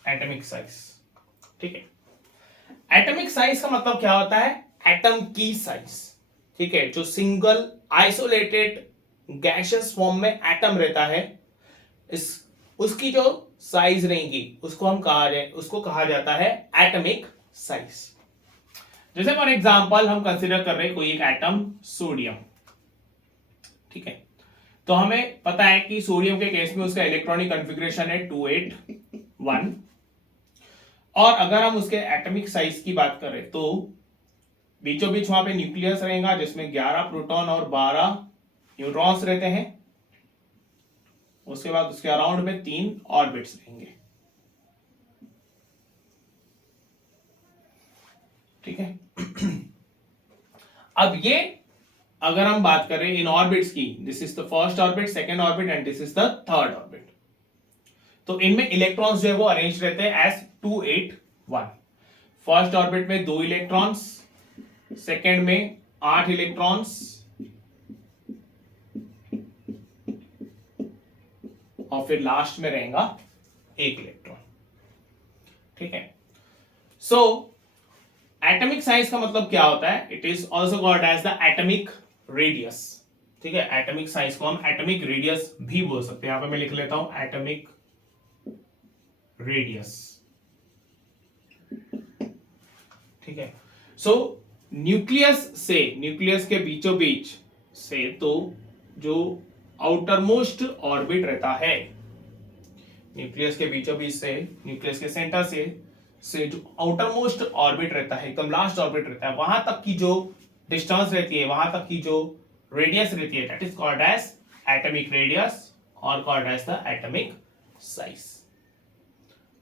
एटॉमिक साइज, ठीक है। एटॉमिक साइज का मतलब क्या होता है? एटम की साइज। ठीक है, जो सिंगल आइसोलेटेड गैसियस फॉर्म में एटम रहता है, इस उसकी जो साइज रहेगी उसको कहा जाता है एटॉमिक साइज। जैसे फॉर एग्जांपल हम कंसीडर कर रहे हैं कोई एक एटम सोडियम। ठीक है, तो हमें पता है कि सोडियम के केस में उसका इलेक्ट्रॉनिक कॉन्फ़िगरेशन है 281, और अगर हम उसके एटॉमिक साइज की बात करें तो बीचों बीच वहां पे न्यूक्लियस रहेगा जिसमें 11 प्रोटॉन और 12 न्यूट्रॉन्स रहते हैं। उसके बाद उसके अराउंड में 3 ऑर्बिट्स रहेंगे। ठीक है, अब ये अगर हम बात करें इन ऑर्बिट्स की, this is the first orbit, second orbit and this is the third orbit, तो इनमें इलेक्ट्रॉन्स जो है वो अरेंज रहते हैं एज 281। फर्स्ट ऑर्बिट में 2 इलेक्ट्रॉन्स, सेकेंड में 8 इलेक्ट्रॉन्स, और फिर लास्ट में रहेगा 1 इलेक्ट्रॉन। ठीक है, सो एटॉमिक साइज का मतलब क्या होता है? It is also called as the atomic radius. ठीक है, एटॉमिक साइज को हम एटॉमिक रेडियस भी बोल सकते हैं। यहां पे मैं लिख लेता हूं एटॉमिक रेडियस। ठीक है, सो न्यूक्लियस के बीचों बीच से तो जो आउटर मोस्ट ऑर्बिट रहता है, न्यूक्लियस के बीचों बीच से, न्यूक्लियस के सेंटर से जो आउटर मोस्ट ऑर्बिट रहता है, एकदम लास्ट ऑर्बिट रहता है, वहां तक की जो डिस्टेंस रहती है, वहां तक की जो रेडियस रहती है, that is called as atomic radius और called as the atomic size.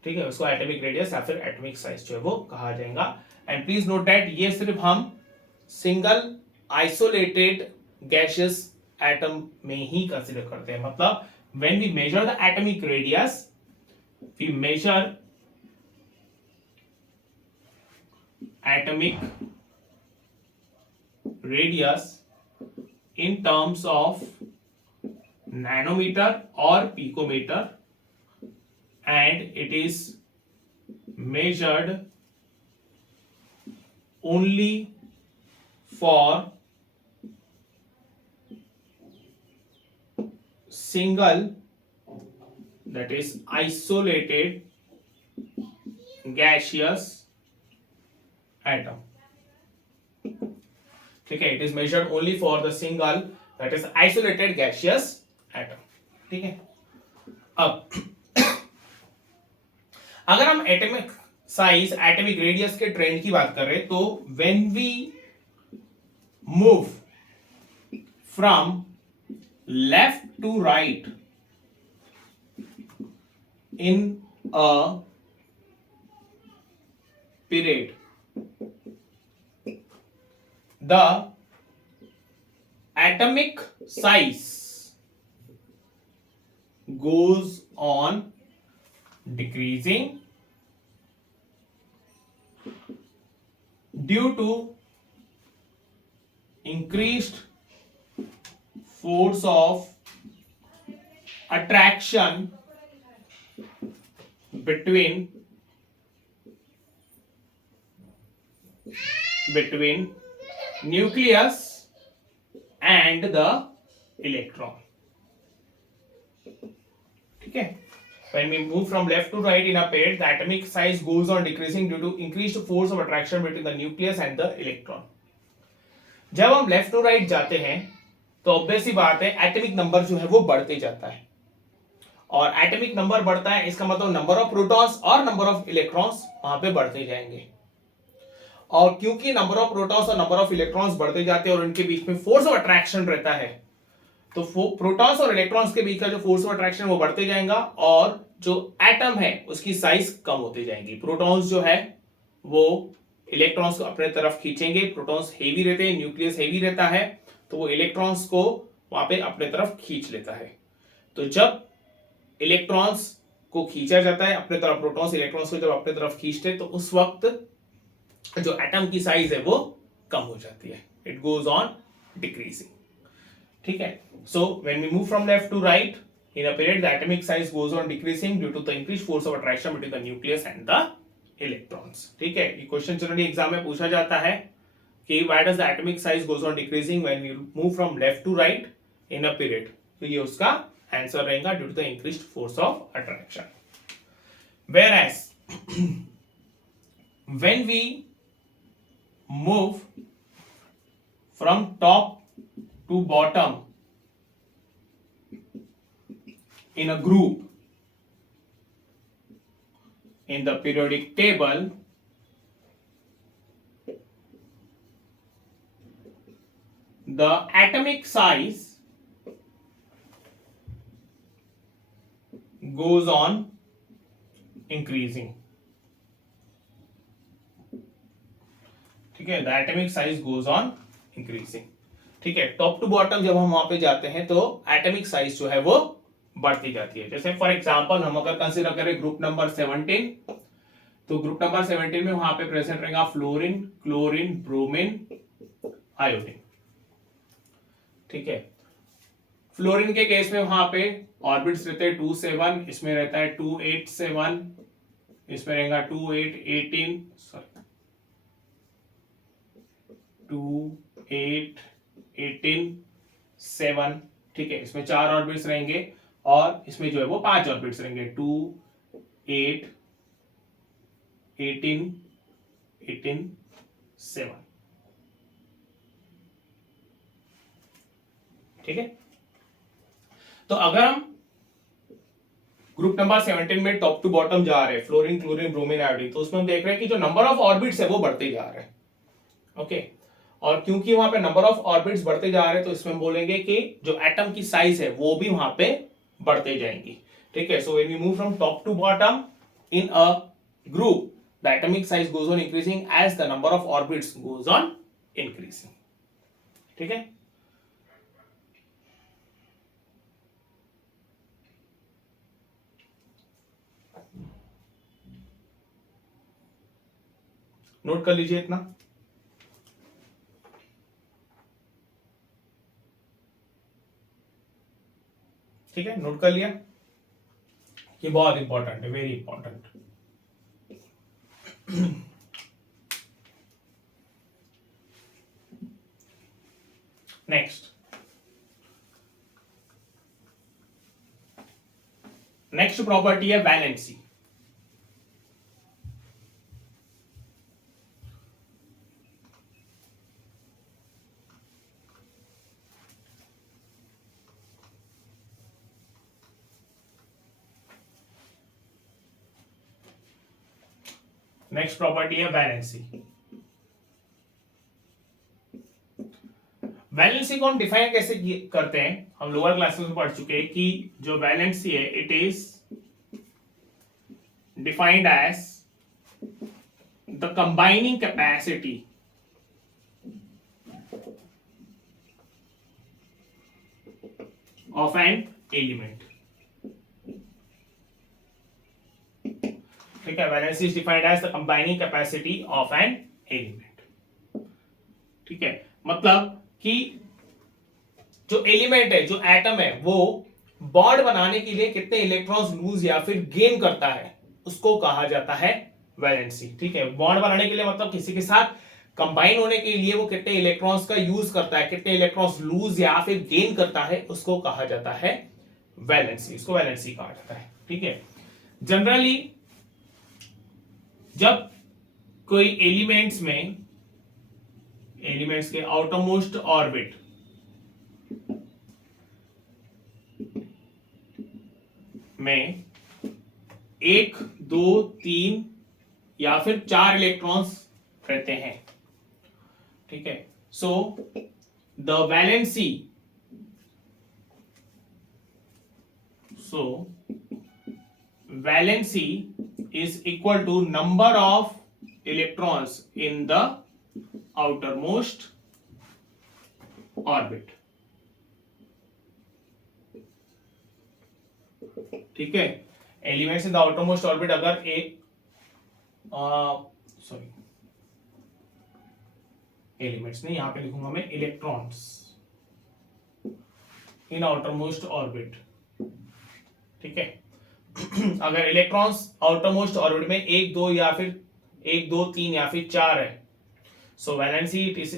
ठीक है, उसको एटॉमिक रेडियस या फिर एटॉमिक साइज जो है वो कहा जाएगा। एंड प्लीज नोट दैट ये सिर्फ हम सिंगल आइसोलेटेड गैसियस एटम में ही कंसीडर करते हैं। मतलब when we measure the atomic radius, we measure atomic radius in terms of nanometer or picometer, and it is measured only for single, that is isolated gaseous atom. ठीक है, it is measured only for the single that is isolated gaseous atom. ठीक है, अब अगर हम atomic size atomic radius के trend की बात करें तो when we move from left to right in a period, the atomic size goes on decreasing due to increased force of attraction between nucleus and the electron. ठीक है, when we move from left to right in a period, the atomic size goes on decreasing due to increased force of attraction between the nucleus and the electron. जब हम left to right जाते हैं तो obvious सी बात है atomic number जो है वो बढ़ते जाता है, और एटॉमिक नंबर बढ़ता है इसका मतलब नंबर ऑफ प्रोटॉन्स और नंबर ऑफ इलेक्ट्रॉन्स वहां पे बढ़ते जाएंगे। और क्योंकि नंबर ऑफ प्रोटॉन्स और नंबर ऑफ इलेक्ट्रॉन्स बढ़ते जाते हैं और उनके बीच में फोर्स ऑफ अट्रैक्शन रहता है, तो प्रोटॉन्स और इलेक्ट्रॉन्स के बीच का जो फोर्स ऑफ अट्रैक्शन वो बढ़ते जाएगा और जो एटम है उसकी साइज कम होती जाएगी। प्रोटॉन्स जो है वो इलेक्ट्रॉन्स को अपने तरफ खींचेंगे, प्रोटॉन्स हेवी रहते हैं, न्यूक्लियस हेवी रहता है, तो वो इलेक्ट्रॉन्स को वहां पे अपने तरफ खींच लेता है। तो जब इलेक्ट्रॉन्स को खींचा जाता है अपने तरफ, प्रोटॉन्स इलेक्ट्रॉन्स को जब अपने तरफ खींचते तो उस वक्त जो एटम की साइज है वो कम हो जाती है, इट गोज ऑन डिक्रीजिंग। ठीक है, so when we move from left to right in a period the atomic size goes on decreasing due to the increased force of attraction between the nucleus and the electrons. ठीक है, ये question generally exam में पूछा जाता है कि why does the atomic size goes on decreasing when we move from left to right in a period, तो ये उसका आंसर रहेगा due to the increased force of attraction. Whereas when we move from top to bottom in a group in the periodic table, the atomic size goes on increasing. ठीक है, the atomic size goes on increasing. ठीक है, top to bottom जब हम वहां पे जाते हैं तो एटॉमिक साइज जो है वो बढ़ती जाती है। जैसे फॉर एग्जांपल हम अगर कंसीडर करें ग्रुप नंबर 17, तो ग्रुप नंबर 17 में वहां पे प्रेजेंट रहेगा फ्लोरीन, क्लोरीन, ब्रोमीन, आयोडीन। ठीक है, फ्लोरीन के केस में वहां पे ऑर्बिट्स रहते हैं 2, 7, इसमें रहता है 2, 8, 7, इसमें रहेगा 2, 8, 18, सॉरी 2, 8, 18, 7। ठीक है, इसमें 4 ऑर्बिट्स रहेंगे और इसमें जो है वो 5 ऑर्बिट्स रहेंगे 2, 8, 18, 18, 7। ठीक है, तो अगर हम ग्रुप नंबर 17 में टॉप टू बॉटम जा रहे हैं, फ्लोरीन, क्लोरीन, ब्रोमीन, आयोडीन, तो उसमें हम देख रहे हैं कि जो नंबर ऑफ ऑर्बिट्स है वो बढ़ते जा रहे हैं। ओके, और क्योंकि वहां पे नंबर ऑफ ऑर्बिट्स बढ़ते जा रहे हैं तो इसमें बोलेंगे कि जो एटम की साइज है वो भी वहां पे बढ़ते जाएंगी। ठीक है, so when we move from top to bottom in a group the atomic size goes on increasing as the number of orbits goes on increasing. ठीक है, नोट कर लीजिए इतना। ठीक है, नोट कर लिया, ये बहुत इंपॉर्टेंट है, वेरी इंपॉर्टेंट। नेक्स्ट प्रॉपर्टी है वैलेंसी। नेक्स्ट प्रॉपर्टी है वैलेंसी। वैलेंसी को हम डिफाइन कैसे करते हैं, हम लोअर क्लासेस में पढ़ चुके हैं कि जो वैलेंसी है it is defined as the combining capacity of an element. ठीक है, valency is defined as the combining capacity of an element. ठीक है, मतलब कि जो एलिमेंट है, जो एटम है, वो बॉन्ड बनाने के लिए कितने इलेक्ट्रॉन्स लूज या फिर गेन करता है, उसको कहा जाता है वैलेंसी। ठीक है, बॉन्ड बनाने के लिए मतलब किसी के साथ कंबाइन होने के लिए वो कितने इलेक्ट्रॉन्स का यूज करता है, कितने इलेक्ट्रॉन्स लूज या फिर गेन करता है, उसको कहा जाता है वैलेंसी। इसको वैलेंसी कहा जाता है। ठीक है, जनरली जब कोई एलिमेंट्स के आउटरमोस्ट ऑर्बिट में 1, 2, 3 या फिर 4 इलेक्ट्रॉन्स रहते हैं। ठीक है, so the valency is equal to number of electrons in the outermost orbit। ठीक है, elements in the outermost orbit, अगर एक सॉरी एलिमेंट्स नहीं, यहां पे लिखूंगा मैं इलेक्ट्रॉन्स इन आउटरमोस्ट ऑर्बिट। ठीक है, अगर इलेक्ट्रॉन्स आउटरमोस्ट ऑर्बिट में 1, 2 या फिर 1, 2, 3 या फिर 4 है, so valency it is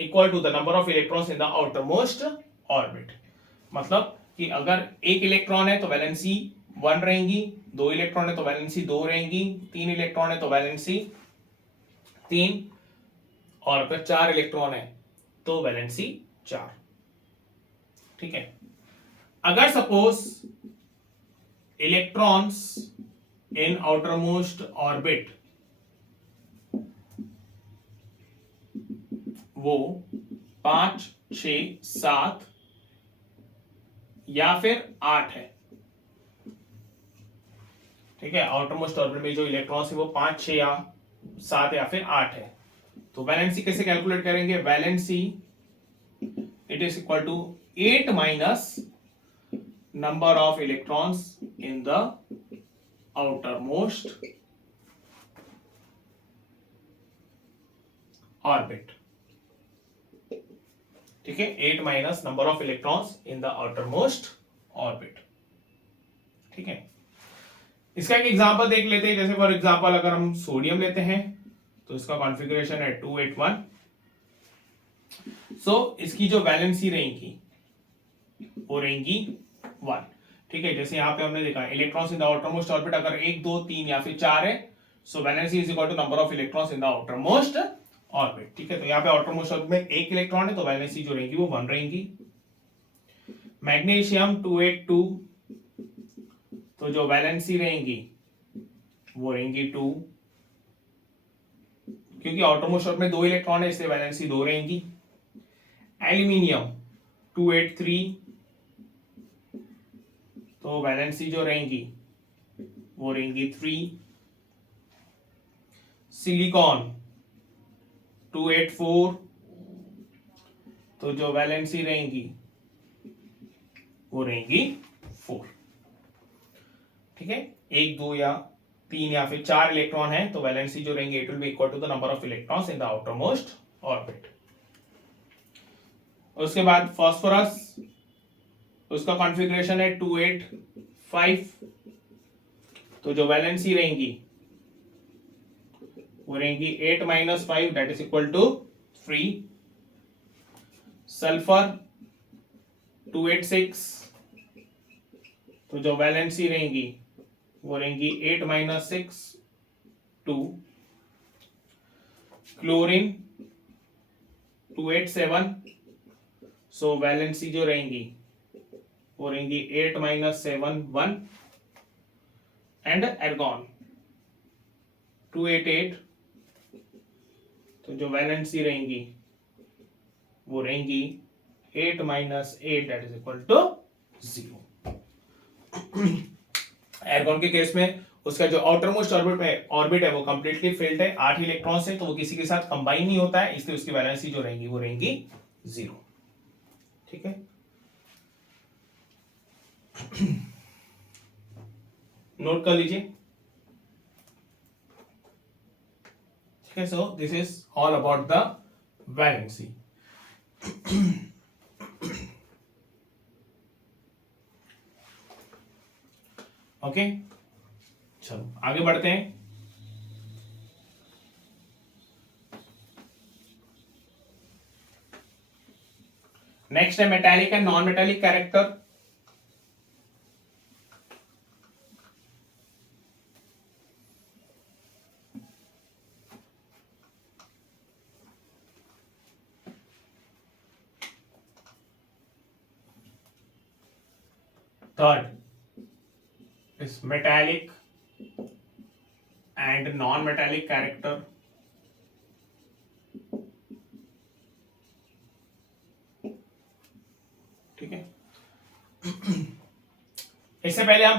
equal to the number of electrons in the outermost orbit. मतलब कि अगर एक इलेक्ट्रॉन है तो वैलेंसी 1 रहेंगी, 2 इलेक्ट्रॉन है तो वैलेंसी 2 रहेंगी, 3 इलेक्ट्रॉन है तो वैलेंसी 3, और अगर 4 इलेक्ट्रॉन है तो वैलेंसी 4। ठीक है, अगर suppose electrons in outermost orbit वो 5, 6, 7 या फिर 8 है। ठीक है, आउटरमोस्ट ऑर्बिट में जो इलेक्ट्रॉन्स है वो 5, 6 या 7 या फिर 8 है। तो वैलेंसी कैसे कैलकुलेट करेंगे, valency it is equal to 8 minus number of electrons in the outermost orbit। ठीक है, 8 minus number of electrons in the outermost orbit. ठीक है, इसका एक एग्जांपल देख लेते हैं। जैसे फॉर एग्जांपल अगर हम सोडियम लेते हैं तो इसका कॉन्फ़िगरेशन है 281। सो इसकी जो वैलेंसी रहेगी वो रहेगी 1। ठीक है, जैसे यहां पे हमने देखा electrons in the outermost orbit अगर 1, 2, 3 या फिर 4 है, so valency is equal to number of electrons in the outermost orbit. ठीक है, तो यहाँ पे आउटरमोस्ट ऑर्बिट में 1 इलेक्ट्रॉन है तो वैलेंसी जो रहेगी वो 1 रहेगी। मैग्नीशियम 282, तो जो वैलेंसी रहेंगी वो रहेंगी 2, क्योंकि आउटरमोस्ट ऑर्बिट में 2 इलेक्ट्रॉन है इसलिए वैलेंसी 2 रहेंगी। एल्यूमिनियम 283, तो वैलेंसी जो रहेंगी वो रहेंगी 3। सिलिकॉन 284, तो जो वैलेंसी रहेंगी वो रहेंगी 4। ठीक है, 1, 2 या 3 या फिर 4 इलेक्ट्रॉन है तो वैलेंसी जो रहेंगे it will be equal to the number of electrons in the outermost orbit. उसके बाद फास्फोरस, उसका कॉन्फ़िगरेशन है 285, तो जो वैलेंसी रहेंगी वो रहेंगी 8 minus 5 that is equal to 3। Sulphur 286, तो जो वैलेंसी रहेंगी वो रहेंगी 8 माइनस 6 2। क्लोरीन 287, सो वैलेंसी जो रहेंगी वो रहेंगी 8 माइनस 7 1। एंड एर्गॉन 288, तो जो वैलेंसी रहेंगी वो रहेंगी 8 minus 8 that is equal to 0। Argon के केस में उसका जो आउटर मोस्ट ऑर्बिट है वो कंप्लीटली फिल्ड है, 8 इलेक्ट्रॉन्स है, तो वो किसी के साथ कंबाइन नहीं होता है, इसलिए उसकी वैलेंसी जो रहेंगी वो रहेंगी 0। ठीक है, नोट कर लीजिए। ठीक है, so this is all about the valency. Okay, चलो आगे बढ़ते हैं। नेक्स्ट है metallic and non metallic character. Third is metallic and non-metallic character. ठीक है, इससे पहले हम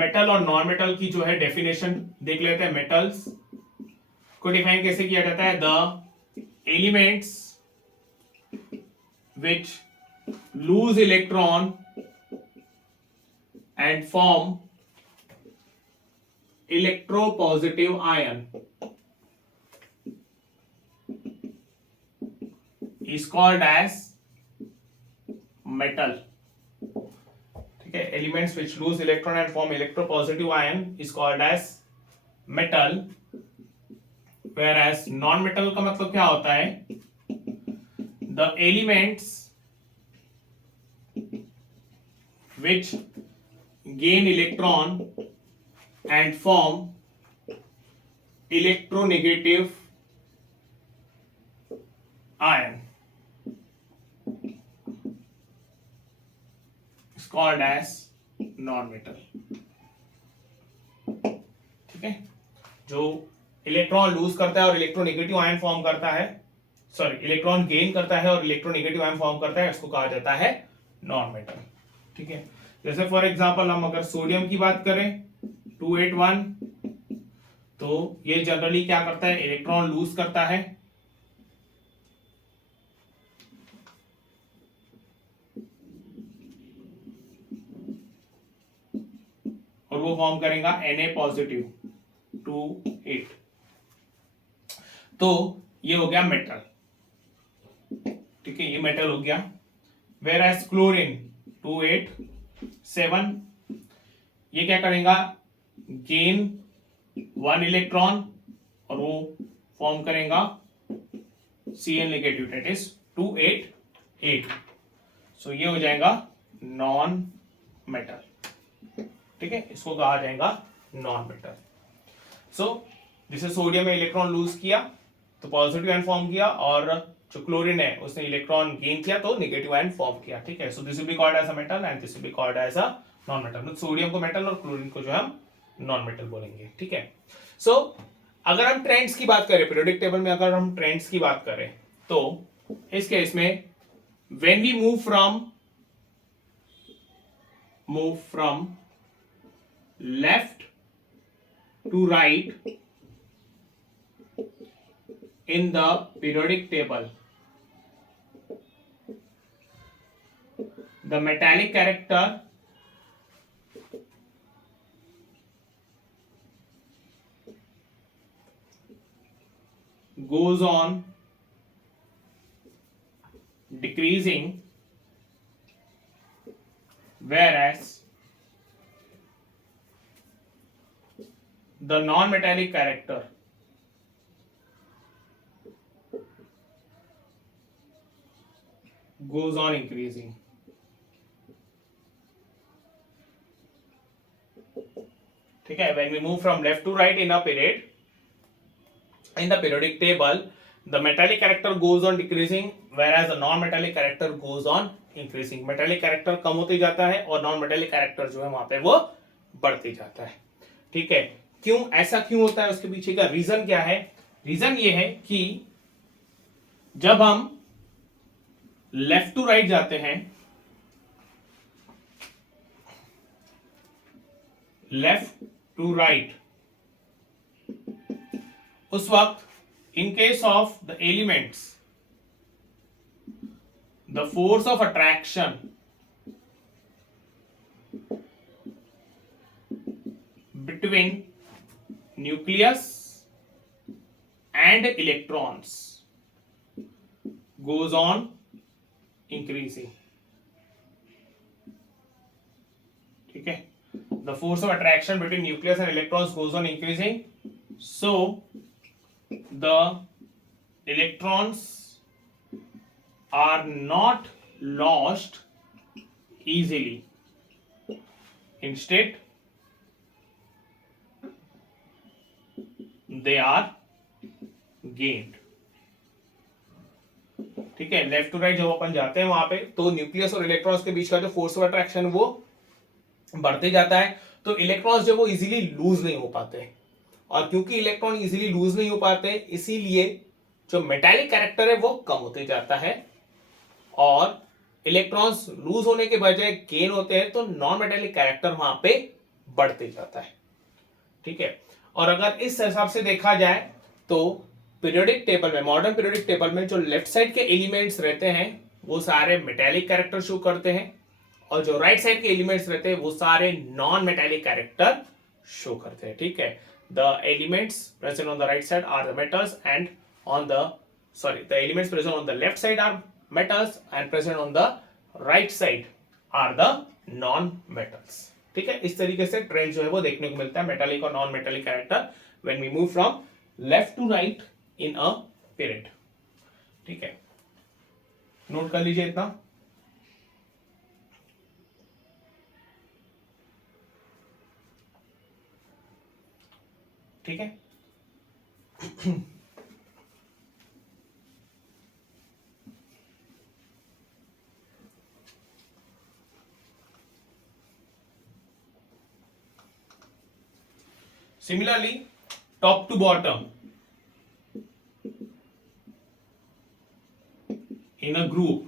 मेटल और नॉन मेटल की जो है डेफिनेशन देख लेते हैं। मेटल्स को डिफाइन कैसे किया जाता है? The elements which loose electron and form electropositive ion is called as metal. ठीक है, elements which lose electron and form electropositive ion is called as metal, whereas non-metal का मतलब क्या होता है? The elements which gain electron and form electronegative ion is called as non-metal. ठीक है, जो इलेक्ट्रॉन लूज करता है और इलेक्ट्रोनेगेटिव आयन फॉर्म करता है, सॉरी इलेक्ट्रॉन गेन करता है और इलेक्ट्रोनेगेटिव आयन फॉर्म करता है, इसको कहा जाता है नॉन मेटल। ठीक है, जैसे फॉर एग्जांपल हम अगर सोडियम की बात करें 281, तो ये जनरली क्या करता है? इलेक्ट्रॉन लूज करता है और वो फॉर्म करेगा Na पॉजिटिव 28, तो ये हो गया मेटल। ठीक है, ये मेटल हो गया। वेयर एज क्लोरीन 287, ये क्या करेगा? गेन 1 इलेक्ट्रॉन और वो फॉर्म करेगा Cl नेगेटिव, दैट इज 288, सो ये हो जाएगा नॉन मेटल। ठीक है, इसको कहा जाएगा नॉन मेटल। सो जैसे सोडियम में इलेक्ट्रॉन लूज किया तो पॉजिटिव आयन फॉर्म किया, और जो क्लोरीन है उसने इलेक्ट्रॉन गेन किया तो नेगेटिव आयन फॉर्म किया। ठीक है, so this will be called as a metal and this will be called as a non metal. मतलब सोडियम को मेटल और क्लोरीन को जो हम नॉन मेटल बोलेंगे। ठीक है, सो अगर हम ट्रेंड्स की बात करें, पीरियोडिक टेबल में अगर हम ट्रेंड्स की बात करें, तो इस केस में when we move from left to right in the periodic table, the metallic character goes on decreasing, whereas the non-metallic character goes on increasing. ठीक है, when we move from left to right in a period, in the periodic table, the metallic character goes on decreasing, whereas the non-metallic character goes on increasing. metallic character कम होते जाता है और non-metallic character जो है वहां पे वो बढ़ते जाता है। ठीक है, क्यों ऐसा क्यों होता है, उसके पीछे का रीजन क्या है? रीजन ये है कि जब हम लेफ्ट टू राइट जाते हैं, लेफ्ट टू राइट, उस वक्त in case of the elements, the force of attraction between nucleus and electrons goes on increasing. ठीक है, the force of attraction between nucleus and electrons goes on increasing, so the electrons are not lost easily, instead they are gained. ठीक है, left to right जब अपन जाते हैं वहां पे, तो न्यूक्लियस और इलेक्ट्रॉन्स के बीच का जो फोर्स ऑफ अट्रैक्शन वो बढ़ते जाता है, तो इलेक्ट्रॉन्स जो वो इजीली लूज नहीं हो पाते, और क्योंकि इलेक्ट्रॉन इजीली लूज नहीं हो पाते, इसीलिए जो मेटालिक कैरेक्टर है वो कम होते जाता है, और इलेक्ट्रॉन्स लूज होने के बजाय गेन होते हैं, तो नॉन मेटालिक कैरेक्टर वहां पे बढ़ते जाता है। ठीक है, और अगर इस हिसाब से देखा जाए तो पीरियोडिक टेबल में, मॉडर्न पीरियोडिक टेबल में जो लेफ्ट साइड के एलिमेंट्स रहते हैं वो सारे मेटालिक कैरेक्टर शो करते हैं, और जो राइट साइड के एलिमेंट्स रहते हैं वो सारे नॉन मेटालिक कैरेक्टर शो करते हैं। ठीक है, the elements present on the right side are the metals, and on the the elements present on the left side are metals, and present on the right side are the non metals. ठीक है, इस तरीके से trend जो है वो देखने को मिलता है मेटालिक और non metallic character when we move from left to right in a period. ठीक है, नोट कर लीजिए इतना। ठीक है, similarly top to bottom in a group,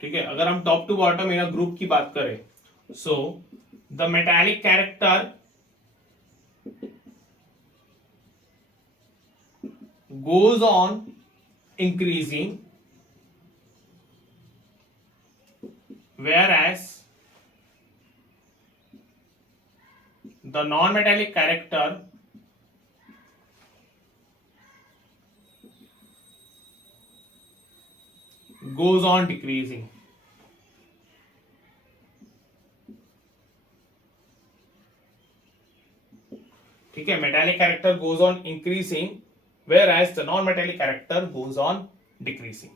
ठीक है, अगर हम top to bottom in a group की बात करें, so the metallic character goes on increasing, whereas the non-metallic character goes on decreasing. ठीक है, metallic character goes on increasing whereas the non metallic character goes on decreasing.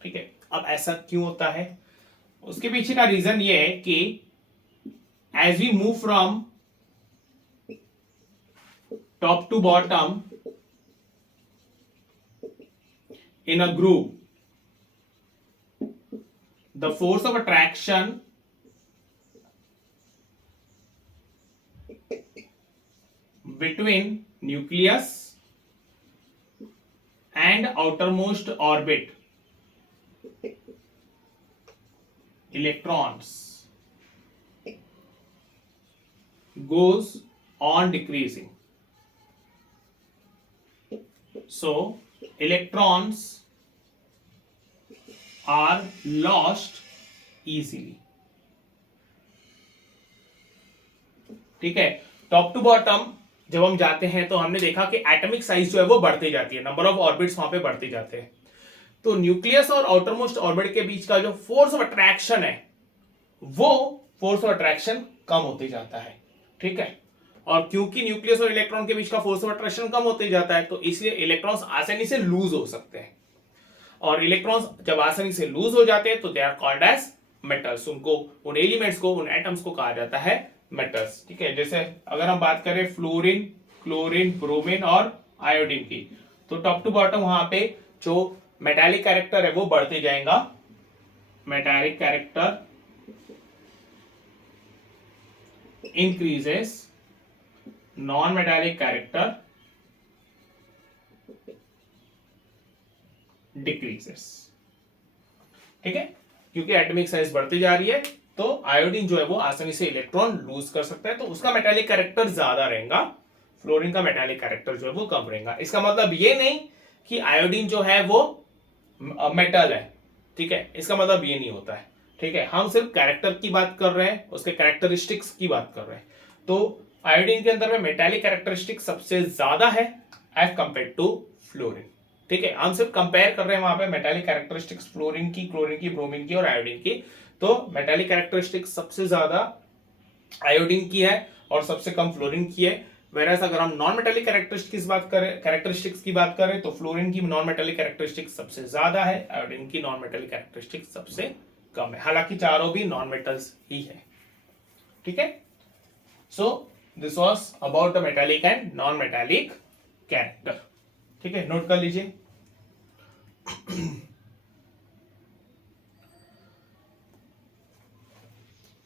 ठीक है, अब ऐसा क्यों होता है? उसके पीछे का रीजन ये है कि as we move from top to bottom in a group, the force of attraction between nucleus and outermost orbit electrons goes on decreasing. So electrons are lost easily. ठीक है, टॉप टू बॉटम जब हम जाते हैं तो हमने देखा कि एटॉमिक साइज जो है वो बढ़ती जाती है, नंबर ऑफ ऑर्बिट्स वहां पे बढ़ते जाते हैं, तो न्यूक्लियस और आउटरमोस्ट ऑर्बिट के बीच का जो फोर्स ऑफ अट्रैक्शन है वो फोर्स ऑफ अट्रैक्शन कम होते जाता है। ठीक है, और क्योंकि न्यूक्लियस और इलेक्ट्रॉन के बीच का फोर्स ऑफ अट्रैक्शन कम होते जाता है, तो इसलिए इलेक्ट्रॉन्स आसानी से लूज हो सकते हैं, और इलेक्ट्रॉन्स जब आसानी से लूज हो जाते हैं तो they are called as metals. उनको, उन एलिमेंट्स को, उन एटम्स को कहा जाता है मेटल्स। ठीक है, जैसे अगर हम बात करें फ्लोरीन, क्लोरीन, ब्रोमीन और आयोडीन की, तो टॉप टू बॉटम वहां पे जो मेटालिक कैरेक्टर है वो बढ़ते जाएगा, metallic character increases, non-metallic character decreases. ठीक है, क्योंकि एटॉमिक साइज बढ़ती जा रही है तो आयोडीन जो है वो आसानी से इलेक्ट्रॉन लूज कर सकता है, तो उसका मेटालिक कैरेक्टर ज्यादा रहेगा, फ्लोरीन का मेटालिक कैरेक्टर जो है वो कम रहेगा। इसका मतलब ये नहीं कि आयोडीन जो है वो मेटल है, ठीक है, इसका मतलब ये नहीं होता है। ठीक है, हम सिर्फ कैरेक्टर की बात कर रहे हैं, उसके कैरेक्टरिस्टिक्स की बात कर रहे हैं। तो आयोडीन के अंदर में मेटालिक कैरेक्टरिस्टिक सबसे ज्यादा है एज कंपेयर टू फ्लोरीन। ठीक है, हम सिर्फ कंपेयर कर रहे हैं वहां पे मेटालिक कैरेक्टरिस्टिक्स फ्लोरीन की, क्लोरीन की, ब्रोमीन की और आयोडीन की। तो मेटालिक कैरेक्टरिस्टिक्स सबसे ज्यादा आयोडीन की है और सबसे कम फ्लोरीन की है। वेरएस अगर हम नॉन मेटालिक कैरेक्टरिस्टिक्स की बात करें तो फ्लोरीन की नॉन मेटालिक कैरेक्टरिस्टिक्स सबसे ज्यादा है, आयोडीन की नॉन मेटालिक कैरेक्टरिस्टिक्स सबसे कम है, हालांकि चारों भी नॉन मेटल्स ही है। ठीक है, so this was about the metallic and non metallic character. ठीक है, नोट कर लीजिए।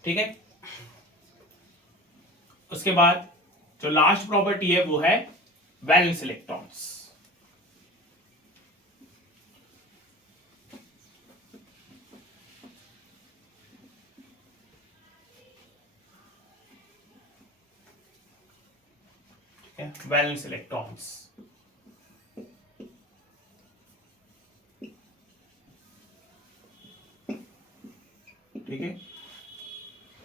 ठीक है, उसके बाद जो लास्ट प्रॉपर्टी है वो है वैलेंस इलेक्ट्रॉन्स। वैलेंस इलेक्ट्रॉन्स, ठीक है,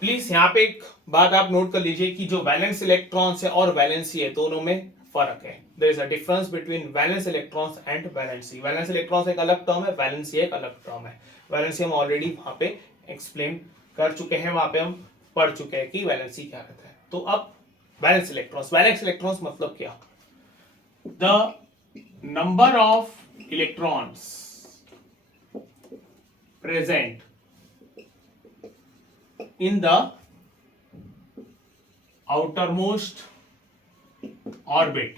प्लीज यहां पे एक बात आप नोट कर लीजिए कि जो वैलेंस इलेक्ट्रॉन्स है और वैलेंसी है दोनों में फर्क है। There is a difference between valence electrons and valency. Valence electrons एक अलग टर्म है, वैलेंसी एक अलग टर्म है। वैलेंसी हम ऑलरेडी वहां पे एक्सप्लेन कर चुके हैं, वहां पे हम पढ़ चुके हैं कि वैलेंसी क्या रहता है। तो अब वैलेंस इलेक्ट्रॉन्स मतलब क्या? The number of electrons present in the outermost orbit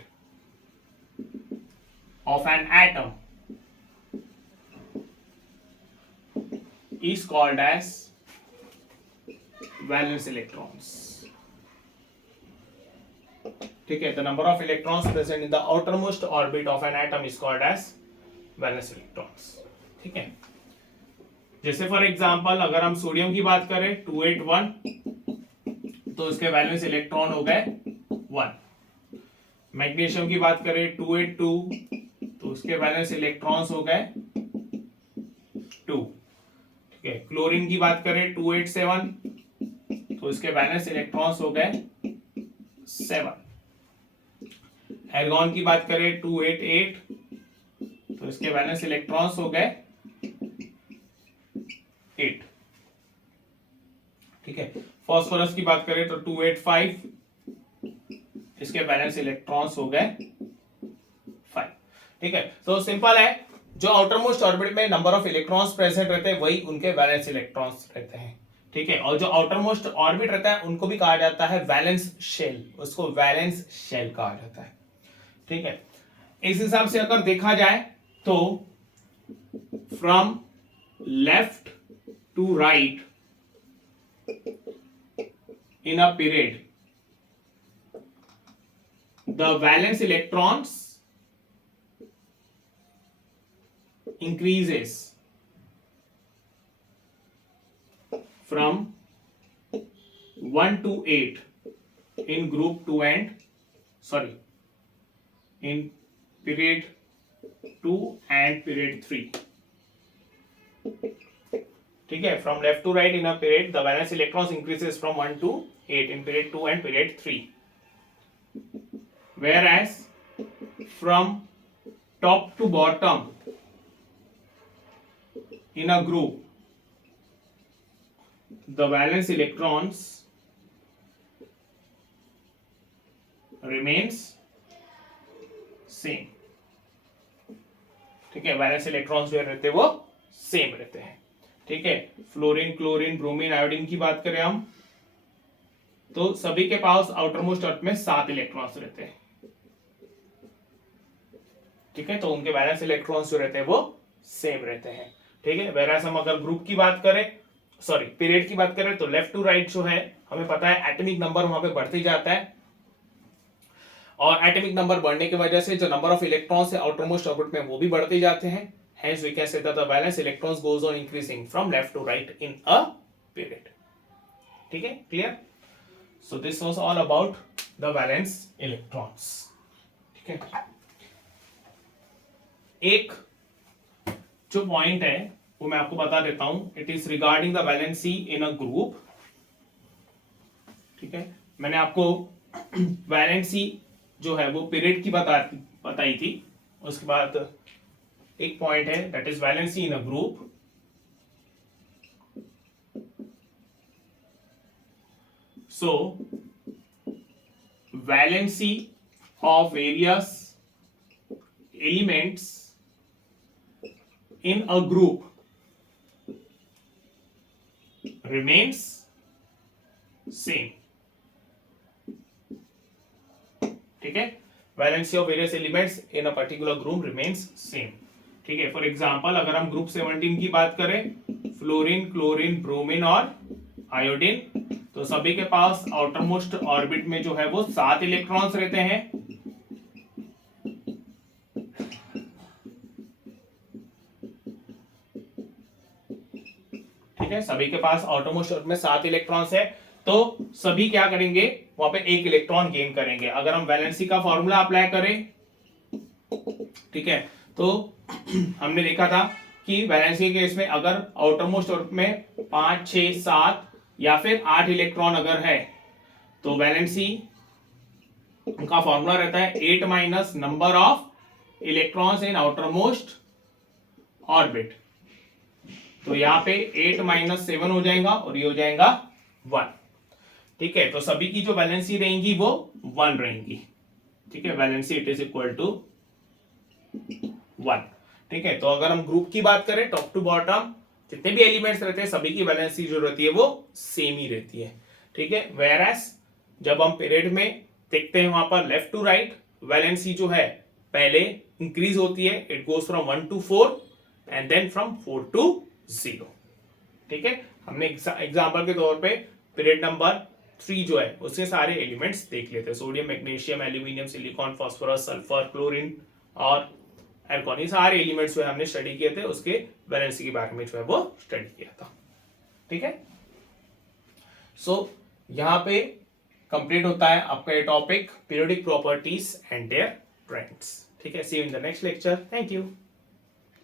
of an atom is called as valence electrons. ठीक है, the number of electrons present in the outermost orbit of an atom is called as valence electrons. ठीक है, जैसे for example अगर हम sodium की बात करें 281 तो उसके वैलेंस इलेक्ट्रॉन हो गए 1। मैग्नीशियम की बात करें 282 तो उसके वैलेंस इलेक्ट्रॉन्स हो गए 2। ठीक है, क्लोरीन की बात करें 287 तो इसके वैलेंस इलेक्ट्रॉन्स हो गए 7। एर्गॉन की बात करें 288 तो इसके वैलेंस इलेक्ट्रॉन्स हो गए 8। ठीक है, फास्फोरस की बात करें तो 285 इसके वैलेंस इलेक्ट्रॉन्स हो गए 5। ठीक है, तो सिंपल है, जो आउटर मोस्ट ऑर्बिट में नंबर ऑफ इलेक्ट्रॉन्स प्रेजेंट रहते हैं वही उनके वैलेंस इलेक्ट्रॉन्स रहते हैं। ठीक है, और जो आउटर मोस्ट ऑर्बिट रहता है उनको भी कहा जाता है वैलेंस शेल, उसको वैलेंस शेल कहा जाता है। ठीक है, इस हिसाब से अगर देखा जाए तो from left to right in a period the valence electrons increases from 1 to 8 in group 2 and in period 2 and period 3। ठीक है, from left to right in a period the valence electrons increases from 1 to 8 in period 2 and period 3, whereas from top to bottom in a group the valence electrons remains same। ठीक है, valence electrons जो रहते हैं वो same रहते हैं। ठीक है, फ्लोरीन, क्लोरीन, ब्रोमीन, आयोडीन की बात करें हम तो सभी के पास आउटर मोस्ट अर्थ में 7 इलेक्ट्रॉन्स रहते हैं। ठीक है, तो उनके वैलेंस इलेक्ट्रॉन्स जो रहते हैं वो सेम रहते हैं। ठीक है, वेरास हम अगर ग्रुप की बात करें सॉरी पीरियड की बात करें तो लेफ्ट टू राइट जो है हमें पता है एटॉमिक नंबर वहां पे बढ़ते जाता है, और एटॉमिक नंबर बढ़ने की वजह से जो नंबर ऑफ इलेक्ट्रॉन्स है आउटर मोस्ट ऑर्बिट में वो भी बढ़ते जाते हैं। Hence we can say that the valence electrons goes on increasing from left to right in a period. ठीक है, clear? So this was all about the valence electrons. ठीक है, एक जो पॉइंट है वो मैं आपको बता देता हूं, it is regarding the valency in a group. ठीक है, मैंने आपको वैलेंसी जो है वो पीरियड की बताई थी। उसके बाद एक पॉइंट है that is valency in a group. So valency of various elements in a group remains same। ठीक है, valency of various elements in a particular group remains same. ठीक है, फॉर एग्जांपल अगर हम ग्रुप 17 की बात करें, फ्लोरीन, क्लोरीन, ब्रोमीन और आयोडीन, तो सभी के पास आउटर मोस्ट ऑर्बिट में जो है वो 7 इलेक्ट्रॉन्स रहते हैं। ठीक है, सभी के पास आउटर मोस्ट ऑर्बिट में 7 इलेक्ट्रॉन्स है, तो सभी क्या करेंगे, वहां पे 1 इलेक्ट्रॉन गेन करेंगे। अगर हम वैलेंसी का फॉर्मूला अप्लाई करें, ठीक है, तो हमने देखा था कि वैलेंसी के केस में अगर आउटर मोस्ट ऑर्बिट में 5, 6, 7 या फिर 8 इलेक्ट्रॉन अगर है, तो वैलेंसी का फॉर्मूला रहता है 8 minus number of electrons in outer most orbit. तो यहाँ पे 8 माइनस 7 हो जाएगा और ये हो जाएगा 1। ठीक है, तो सभी की जो वैलेंसी रहेंगी वो 1 रहेंगी। ठीक है, valency it is equal to 1। ठीक है, तो अगर हम ग्रुप की बात करें टॉप टू बॉटम जितने भी एलिमेंट्स रहते हैं सभी की वैलेंसी जो रहती है वो सेम ही रहती है। ठीक है, वेयर एज जब हम पीरियड में देखते हैं वहां पर लेफ्ट टू राइट वैलेंसी जो है पहले इंक्रीज होती है, it goes from 1 to 4 and then from 4 to 0। ठीक है, हमने एग्जांपल के तौर पे पीरियड नंबर 3 जो है उसके सारे एलिमेंट्स देख लेते हैं, sodium, magnesium, aluminium, silicon, phosphorus, sulphur, chlorine और एल्कोहल, ये सारे एलिमेंट्स जो है हमने स्टडी किए थे, उसके वैलेंसी के बारे में जो है वो स्टडी किया था। ठीक है, सो यहां पे कंप्लीट होता है आपका ये topic periodic properties and their trends. ठीक है, see you in the next lecture, thank you.